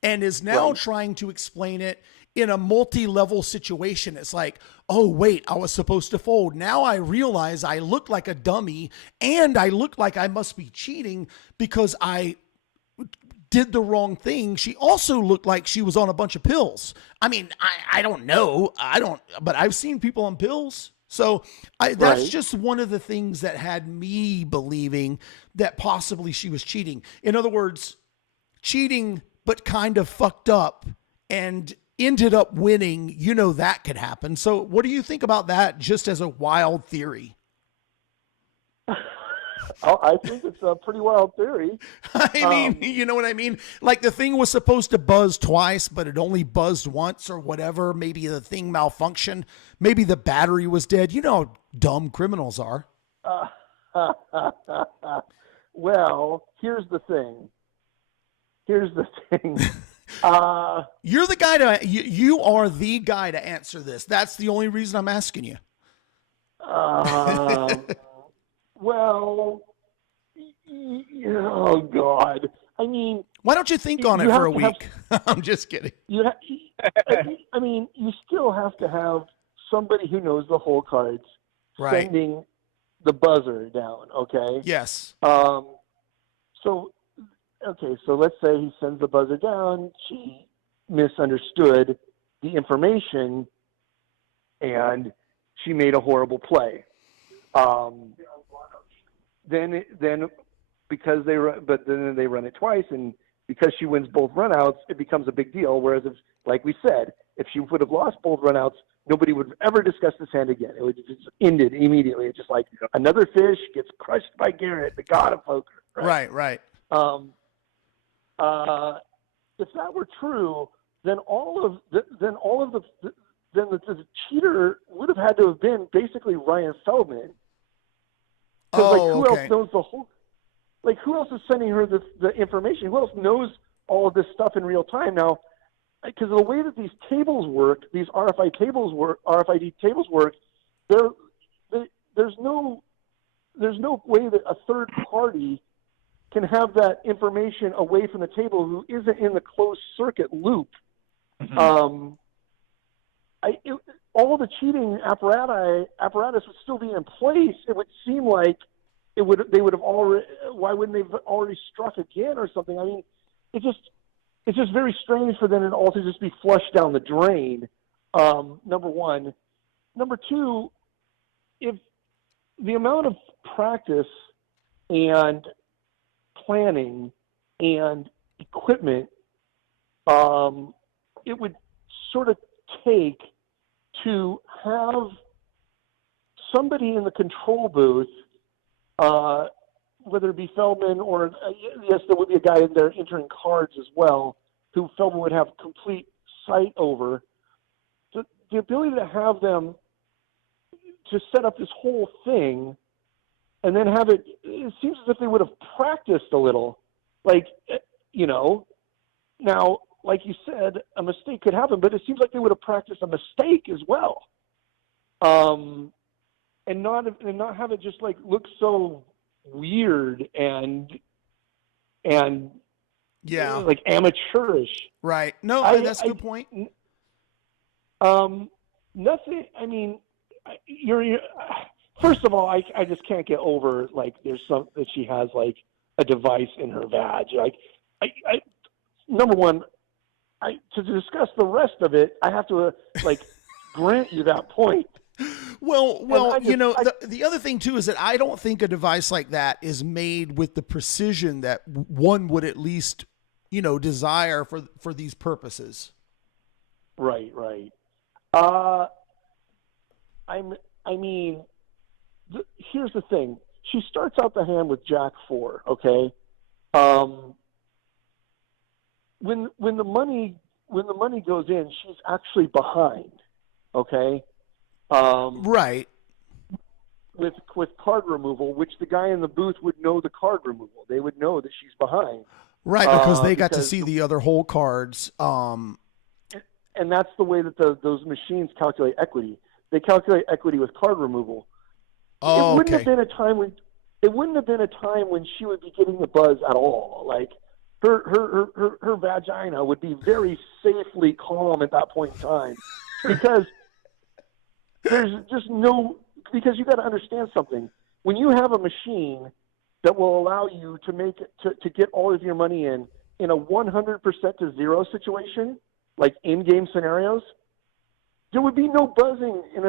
and is now trying to explain it in a multi-level situation. It's like, oh, wait, I was supposed to fold. Now I realize I look like a dummy, and I look like I must be cheating because I did the wrong thing. She also looked like she was on a bunch of pills. I mean, I don't know. But I've seen people on pills. So that's just one of the things that had me believing that possibly she was cheating. In other words, cheating, but kind of fucked up and ended up winning. That could happen. So what do you think about that, just as a wild theory? I think it's a pretty wild theory. I mean, you know what I mean? Like, the thing was supposed to buzz twice, but it only buzzed once or whatever. Maybe the thing malfunctioned. Maybe the battery was dead. You know how dumb criminals are. Well, here's the thing. You're the guy you are the guy to answer this. That's the only reason I'm asking you. Well, oh God. I mean, why don't you think on it for a week? I'm just kidding. You still have to have somebody who knows the hole cards sending the buzzer down. Okay. Yes. So let's say he sends the buzzer down. She misunderstood the information, and she made a horrible play. Then because they run it twice, and because she wins both runouts, it becomes a big deal. Whereas like we said, if she would have lost both runouts, nobody would ever discuss this hand again. It would just ended immediately. It's just like another fish gets crushed by Garrett, the god of poker. Right. If that were true, then the cheater would have had to have been basically Ryan Feldman. Who else knows the whole? Like, who else is sending her the information? Who else knows all of this stuff in real time now? Because of the way that these tables work, these RFID tables work, there's no way that a third party can have that information away from the table who isn't in the closed circuit loop. Mm-hmm. All the cheating apparatus would still be in place. It would seem like they would have already. Why wouldn't they have already struck again or something? I mean, it's just very strange for them all to just be flushed down the drain. Number one. Number two, if the amount of practice and planning and equipment it would sort of take to have somebody in the control booth, whether it be Feldman or yes, there would be a guy in there entering cards as well, who Feldman would have complete site over, the ability to have them to set up this whole thing and then have it seems as if they would have practiced a little. Like, now, like you said, a mistake could happen, but it seems like they would have practiced a mistake as well. And not have it just like look so weird and like amateurish. Right. No, that's a good point. Nothing. I mean, you're first of all, I just can't get over like there's some that she has like a device in her vag. Like, I number one, to discuss the rest of it, I have to like grant you that point. Well, the other thing too is that I don't think a device like that is made with the precision that one would at least, desire for these purposes. Right. Here's the thing. She starts out the hand with Jack 4, okay? When the money goes in, she's actually behind, okay? Right. With card removal, which the guy in the booth would know the card removal. They would know that she's behind. Right, because they got to see the other hole cards. And that's the way that those machines calculate equity. They calculate equity with card removal. Oh, it wouldn't have been a time when she would be getting the buzz at all. Like her vagina would be very safely calm at that point in time, because there's just because you got to understand something. When you have a machine that will allow you to get all of your money in a 100% to zero situation, like in-game scenarios, there would be no buzzing in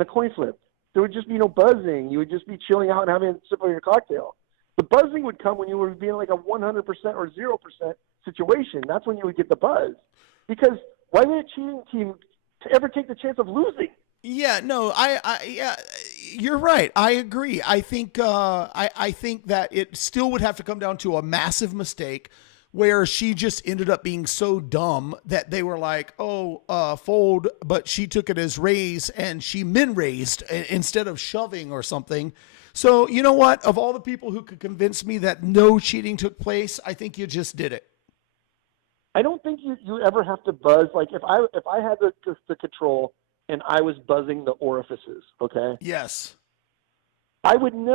a coin flip. There would just be no buzzing. You would just be chilling out and having a sip of your cocktail. The buzzing would come when you were being like a 100% or 0% situation. That's when you would get the buzz. Because why would a cheating team ever take the chance of losing? Yeah, no, yeah, you're right. I agree. I think I think that it still would have to come down to a massive mistake where she just ended up being so dumb that they were like, fold, but she took it as raise and she min raised instead of shoving or something. So you know what? Of all the people who could convince me that no cheating took place, I think you just did it. I don't think you ever have to buzz. Like if I had the control and I was buzzing the orifices, okay? Yes. When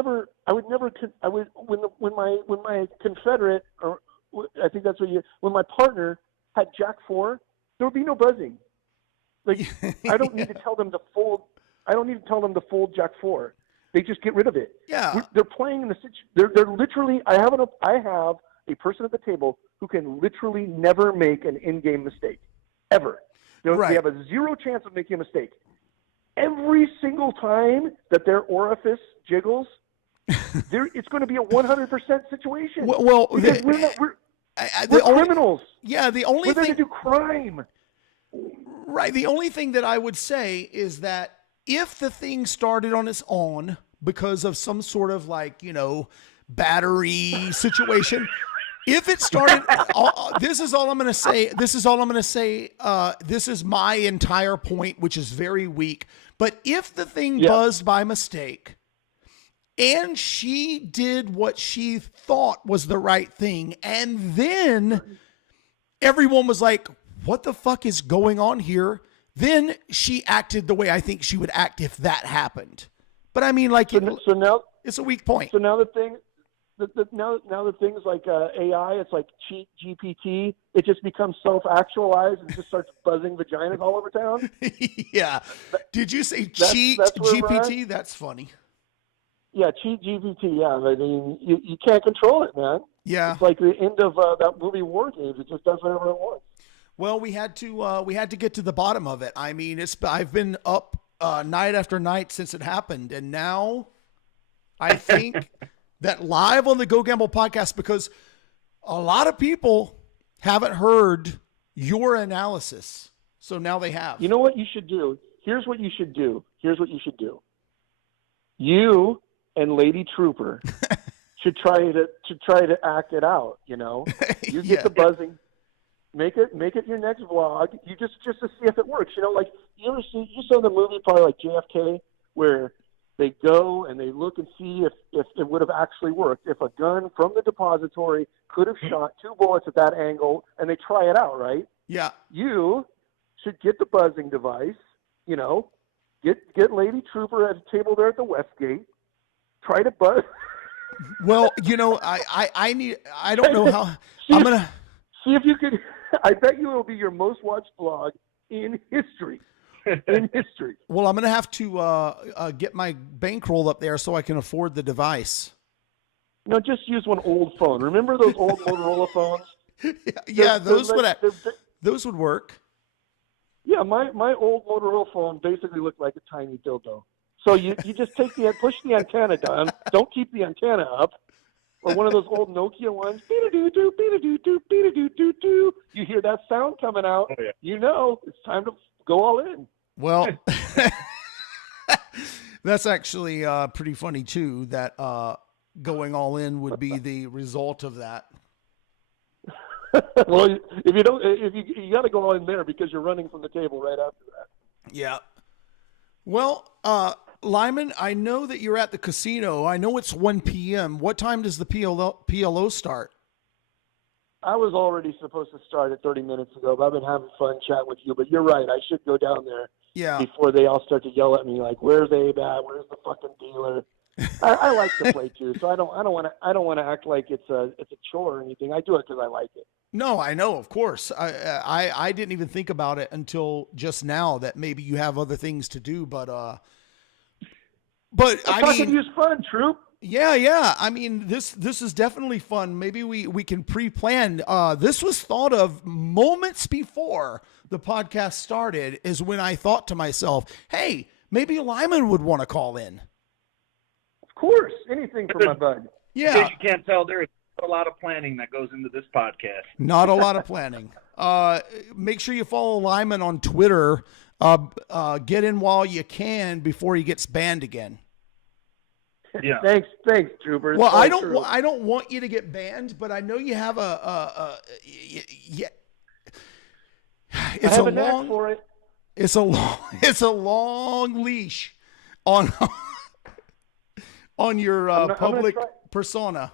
my Confederate, or I think that's when my partner had Jack 4, there would be no buzzing. Like I don't need to tell them to fold. I don't need to tell them to fold Jack 4. They just get rid of it. Yeah. They're playing in the situation. They're literally. I have a person at the table who can literally never make an in-game mistake, ever. Right. They have a zero chance of making a mistake. Every single time that their orifice jiggles, it's going to be a 100% situation. Well, we're criminals. Yeah, we're there to do crime. Right. The only thing that I would say is that if the thing started on its own because of some sort of battery situation, if it started, this is all I'm going to say. This is my entire point, which is very weak. But if the thing buzzed by mistake and she did what she thought was the right thing, and then everyone was like, what the fuck is going on here? Then she acted the way I think she would act if that happened. But I mean, so now it's a weak point. So now the thing, now the things like AI, it's like cheat GPT. It just becomes self-actualized and just starts buzzing vaginas all over town. Yeah. Did you say cheat GPT? That's funny. Yeah, cheat GPT. Yeah, I mean, you can't control it, man. Yeah. It's like the end of that movie War Games. It just does whatever it wants. Well, we had to get to the bottom of it. I mean, I've been up night after night since it happened, and now I think that live on the Go Gamble podcast, because a lot of people haven't heard your analysis, so now they have. You know what you should do? Here's what you should do. You and Lady Trooper should try to act it out. You get the buzzing. Make it your next vlog. You just to see if it works. Like you saw the movie probably like JFK, where they go and they look and see if it would have actually worked. If a gun from the depository could have shot 2 bullets at that angle, and they try it out, right? Yeah. You should get the buzzing device. Get Lady Trooper at a table there at the Westgate. Try to buzz. Well, I don't know how I'm gonna see if you could. I bet you it will be your most watched vlog in history. In history. Well, I'm gonna have to get my bankroll up there so I can afford the device. No, just use one old phone. Remember those old Motorola phones? Yeah, those would work. Yeah, my old Motorola phone basically looked like a tiny dildo. So you just push the antenna down. Don't keep the antenna up. Or one of those old Nokia ones. Beep-a-doo-doo, beep-a-doo-doo, beep-a-doo-doo-doo. You hear that sound coming out. Oh, yeah. It's time to go all in. Well, that's actually pretty funny too, that going all in would be the result of that. Well, if you got to go all in there because you're running from the table right after that. Yeah. Well, Lyman, I know that you're at the casino. I know it's 1 p.m. What time does the PLO start? I was already supposed to start at 30 minutes ago, but I've been having fun chatting with you. But you're right. I should go down there before they all start to yell at me like, "Where's Abe at? Where's the fucking dealer?" I like to play too, so I don't want to act like it's a chore or anything. I do it because I like it. No, I know, of course. I didn't even think about it until just now that maybe you have other things to do, but I mean, it's fun, Troop. Yeah. I mean, this is definitely fun. Maybe we can pre-plan. This was thought of moments before the podcast started. Is when I thought to myself, "Hey, maybe Lyman would want to call in." Of course, anything for my bud. Yeah. In case you can't tell, there is a lot of planning that goes into this podcast. Not a lot of planning. Make sure you follow Lyman on Twitter. Get in while you can before he gets banned again. Yeah. Thanks, troopers. Well, I don't want you to get banned, but I know you have It's a long for it. It's a long leash on your public persona.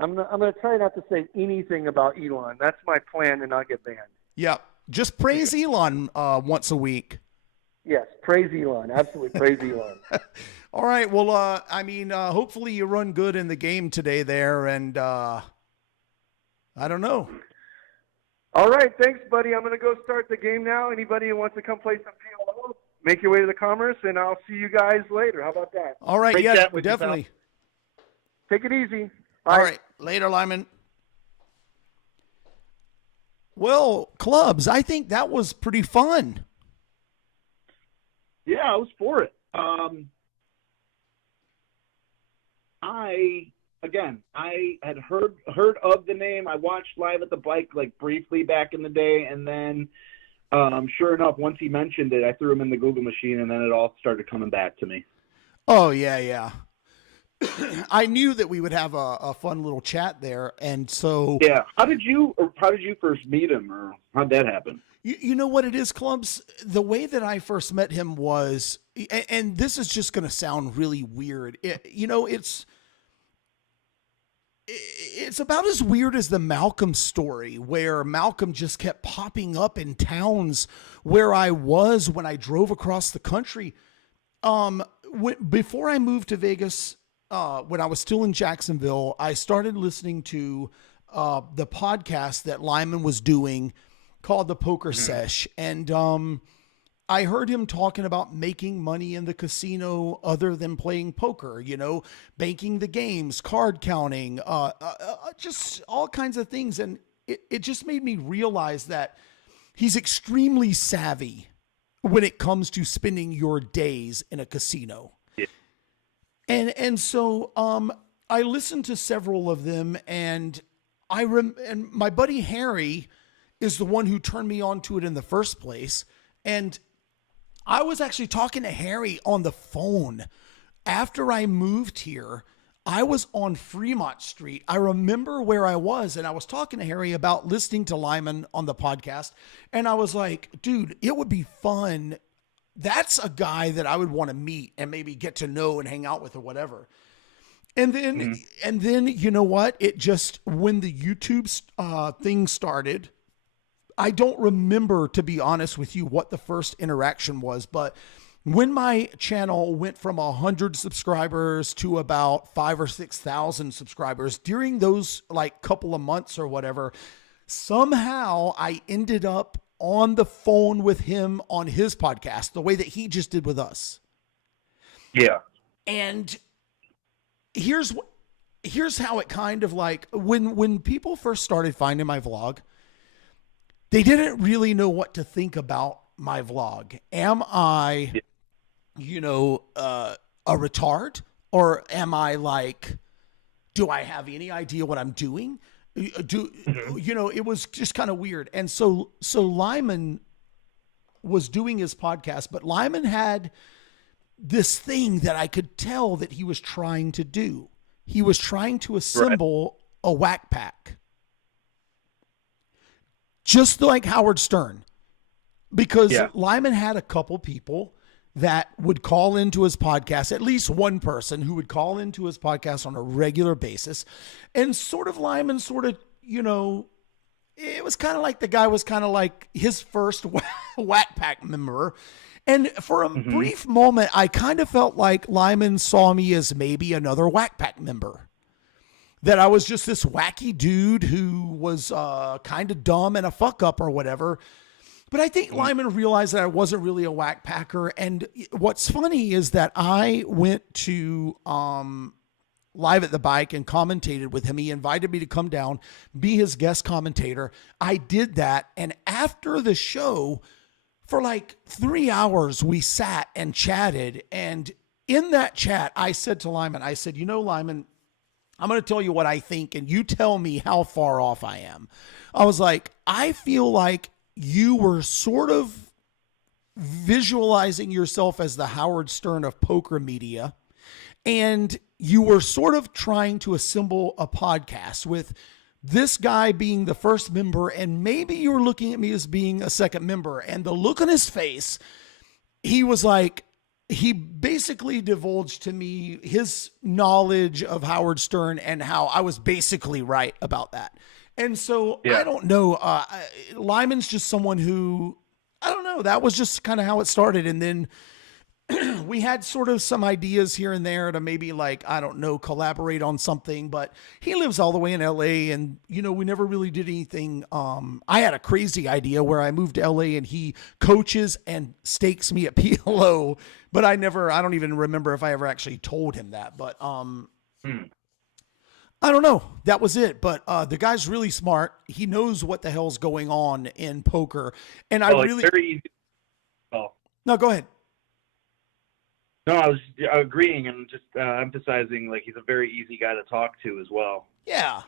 I'm going to try not to say anything about Elon. That's my plan to not get banned. Yeah. Just praise Elon once a week. Yes, praise Elon. Absolutely praise Elon. All right. Well, I mean, hopefully you run good in the game today there, and I don't know. All right. Thanks, buddy. I'm going to go start the game now. Anybody who wants to come play some PLO, make your way to the Commerce, and I'll see you guys later. How about that? All right. Great Yeah, chat with you, definitely. Take it easy. All right. Later, Lyman. Well, clubs, I think that was pretty fun. Yeah, I was for it. I had heard of the name. I watched Live at the Bike like briefly back in the day, and then sure enough, once he mentioned it, I threw him in the Google machine, and then it all started coming back to me. Oh yeah. I knew that we would have a fun little chat there, and so yeah. How did you first meet him, or how'd that happen? You know what it is, clubs? The way that I first met him was, and this is just going to sound really weird. It's about as weird as the Malcolm story, where Malcolm just kept popping up in towns where I was when I drove across the country. Before I moved to Vegas, when I was still in Jacksonville, I started listening to the podcast that Lyman was doing called The Poker Sesh. And I heard him talking about making money in the casino other than playing poker, banking the games, card counting, just all kinds of things. And it just made me realize that he's extremely savvy when it comes to spending your days in a casino. Yeah. And so I listened to several of them, and and my buddy Harry is the one who turned me on to it in the first place. And I was actually talking to Harry on the phone after I moved here. I was on Fremont Street. I remember where I was, and I was talking to Harry about listening to Lyman on the podcast. And I was like, dude, it would be fun. That's a guy that I would want to meet and maybe get to know and hang out with or whatever. And then, you know what? It just, when the YouTube thing started, I don't remember, to be honest with you, what the first interaction was, but when my channel went from 100 subscribers to about 5,000 or 6,000 subscribers during those like couple of months or whatever, somehow I ended up on the phone with him on his podcast, the way that he just did with us. Yeah. And here's how it kind of like, when people first started finding my vlog, they didn't really know what to think about my vlog. Am I, a retard? Or am I like, do I have any idea what I'm doing? It was just kind of weird. And so Lyman was doing his podcast, but Lyman had this thing that I could tell that he was trying to do. He was trying to assemble a whack pack. Just like Howard Stern. Because Lyman had a couple people that would call into his podcast, at least one person who would call into his podcast on a regular basis. And Lyman it was kind of like the guy was kind of like his first whack pack member. And for a brief moment, I kind of felt like Lyman saw me as maybe another whack pack member. That I was just this wacky dude who was kind of dumb and a fuck up or whatever. But I think Lyman realized that I wasn't really a whack packer. And what's funny is that I went to Live at the Bike and commentated with him. He invited me to come down, be his guest commentator. I did that. And after the show, for like 3 hours, we sat and chatted. And in that chat, I said to Lyman, Lyman, I'm going to tell you what I think, and you tell me how far off I am. I was like, I feel like you were sort of visualizing yourself as the Howard Stern of poker media, and you were sort of trying to assemble a podcast with this guy being the first member, and maybe you were looking at me as being a second member. And the look on his face, he was like, he basically divulged to me his knowledge of Howard Stern and how I was basically right about that. And so I don't know. Lyman's just someone who, I don't know. That was just kind of how it started. And then we had sort of some ideas here and there to maybe like, I don't know, collaborate on something, but he lives all the way in LA and, we never really did anything. I had a crazy idea where I moved to LA and he coaches and stakes me at PLO, but I don't even remember if I ever actually told him that, but, I don't know. That was it. But, the guy's really smart. He knows what the hell's going on in poker. And very easy. No, go ahead. No, I was agreeing and just emphasizing like he's a very easy guy to talk to as well. Yeah.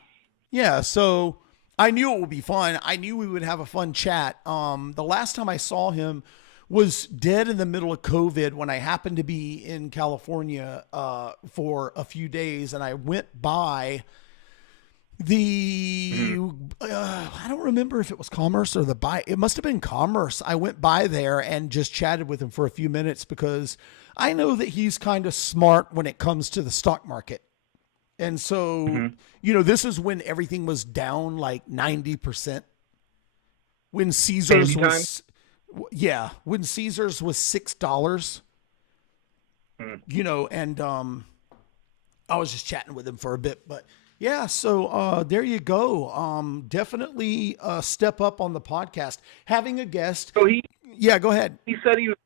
Yeah. So I knew it would be fun. I knew we would have a fun chat. The last time I saw him was dead in the middle of COVID when I happened to be in California for a few days, and I went by I don't remember if it was Commerce or it must have been Commerce. I went by there and just chatted with him for a few minutes because I know that he's kind of smart when it comes to the stock market. And so, this is when everything was down like 90%. When Caesars was, when Caesars was $6, and I was just chatting with him for a bit, but yeah, so there you go. Definitely step up on the podcast. Having a guest. So go ahead. He said he was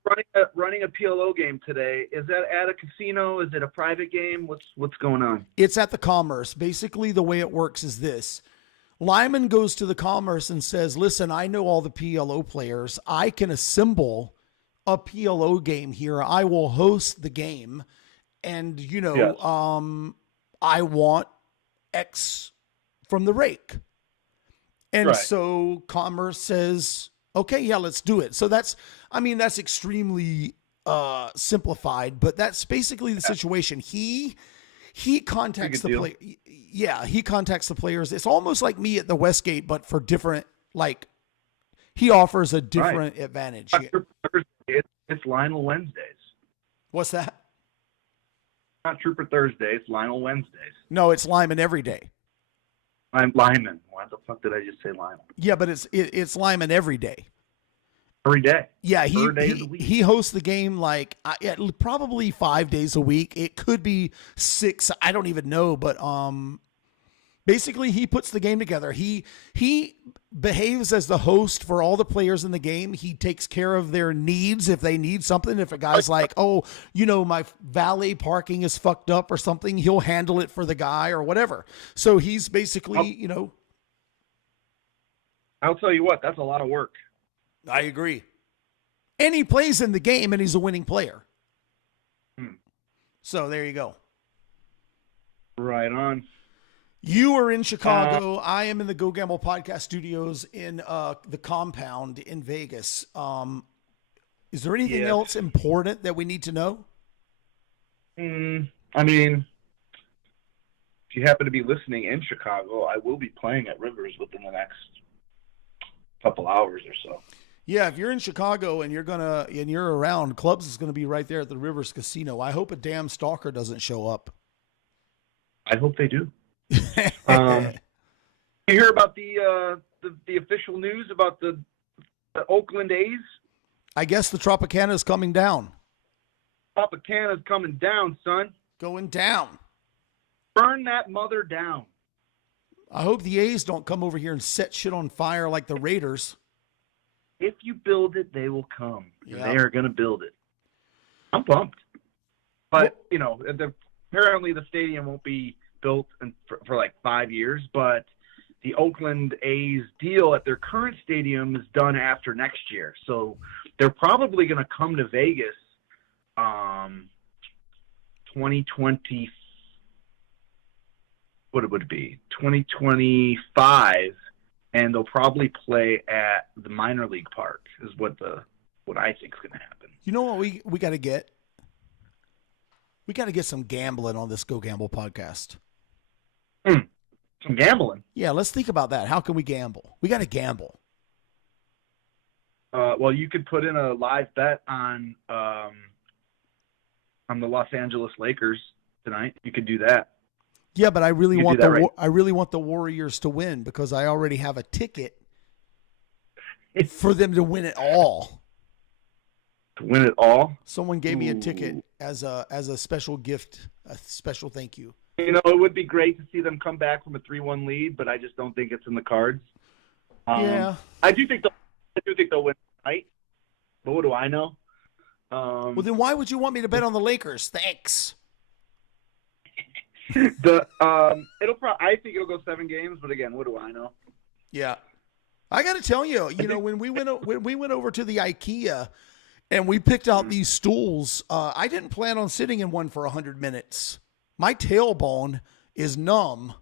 running a PLO game today. Is that at a casino? Is it a private game? What's going on? It's at the Commerce. Basically, the way it works is this. Lyman goes to the Commerce and says, listen, I know all the PLO players. I can assemble a PLO game here. I will host the game. And, I want X from the rake. And so Commerce says, okay, yeah, let's do it. So that's extremely simplified, but that's basically the situation. He he contacts the deal. player. Yeah, he contacts the players. It's almost like me at the Westgate, but for different, like, he offers a different advantage. It's Lionel Wednesdays. What's that? Not Trooper Thursday. It's Lionel Wednesdays. No, it's Lyman every day. I'm Lyman. Why the fuck did I just say Lionel? Yeah, but it's Lyman every day. Every day. Yeah, Third day of the week. he hosts the game like probably 5 days a week. It could be 6. I don't even know, but basically he puts the game together. He behaves as the host for all the players in the game. He takes care of their needs if they need something. If a guy's like, oh, my valet parking is fucked up or something, he'll handle it for the guy or whatever. So he's basically, I'll tell you what, that's a lot of work. I agree. And he plays in the game and he's a winning player. So there you go. Right on. You are in Chicago. I am in the Go Gamble Podcast Studios in the Compound in Vegas. Is there anything else important that we need to know? I mean, if you happen to be listening in Chicago, I will be playing at Rivers within the next couple hours or so. Yeah, if you're in Chicago and you're around, Clubs is going to be right there at the Rivers Casino. I hope a damn stalker doesn't show up. I hope they do. You hear about the official news about the Oakland A's? I guess the Tropicana is coming down. Tropicana's coming down, son. Going down. Burn that mother down. I hope the A's don't come over here and set shit on fire like the Raiders. If you build it, they will come. Yep. They are going to build it. I'm pumped. But, apparently the stadium won't be built for like 5 years, but the Oakland A's deal at their current stadium is done after next year. So they're probably going to come to Vegas 2020. What would it be? 2025, and they'll probably play at the minor league park is what I think is going to happen. You know what we got to get? We got to get some gambling on this Go Gamble podcast. Some gambling. Yeah, let's think about that. How can we gamble? We got to gamble. Well, you could put in a live bet on the Los Angeles Lakers tonight. You could do that. Yeah, but I really want the Warriors to win because I already have a ticket for them to win it all. To win it all? Someone gave me a ticket as a special gift, a special thank you. It would be great to see them come back from a 3-1 lead, but I just don't think it's in the cards. Yeah, I do think they'll win tonight. But what do I know? Well, then why would you want me to bet on the Lakers? Thanks. I think it'll go 7 games, but again, what do I know? Yeah, I got to tell you, when we went over to the IKEA and we picked out these stools, I didn't plan on sitting in one for 100 minutes. My tailbone is numb.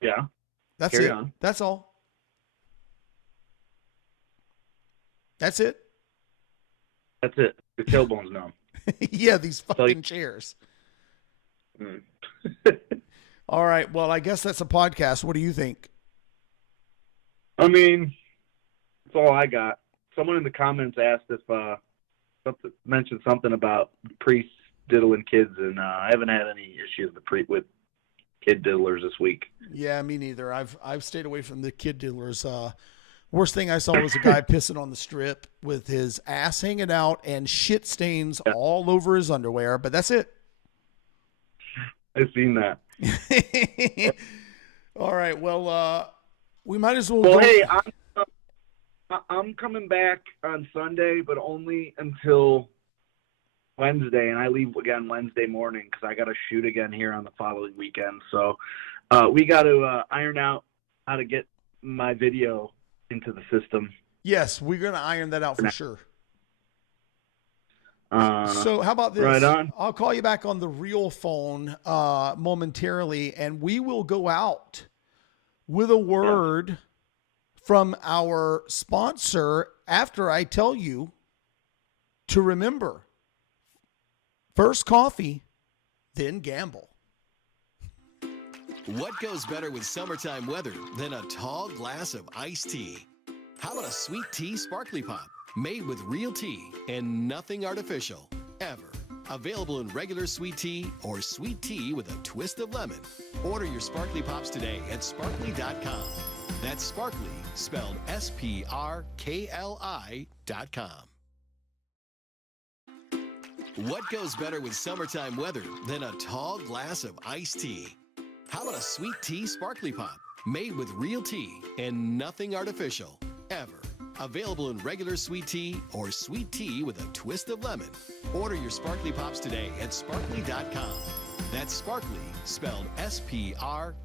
Yeah, that's Carry it. on. That's all. That's it. That's it. The tailbone's numb. Yeah, these fucking chairs. All right. Well, I guess that's a podcast. What do you think? I mean, that's all I got. Someone in the comments asked if mentioned something about priests diddling kids, and I haven't had any issues with kid diddlers this week. Yeah, me neither. I've stayed away from the kid diddlers. Worst thing I saw was a guy pissing on the strip with his ass hanging out and shit stains all over his underwear, but that's it. I've seen that. All right. Well, we might as well. Well, hey, I'm coming back on Sunday, but only until Wednesday, and I leave again Wednesday morning because I got to shoot again here on the following weekend. So we got to iron out how to get my video into the system. Yes, we're going to iron that out for sure. So how about this? Right on. I'll call you back on the real phone momentarily, and we will go out with a word from our sponsor after I tell you to remember First coffee, then gamble. What goes better with summertime weather than a tall glass of iced tea? How about a sweet tea sparkly pop made with real tea and nothing artificial, ever? Available in regular sweet tea or sweet tea with a twist of lemon. Order your sparkly pops today at sparkly.com. That's sparkly, spelled SPRKLI.com. What goes better with summertime weather than a tall glass of iced tea? How about a sweet tea sparkly pop made with real tea and nothing artificial, ever? Available in regular sweet tea or sweet tea with a twist of lemon. Order your sparkly pops today at sparkly.com. That's sparkly, spelled SPRKLI.com.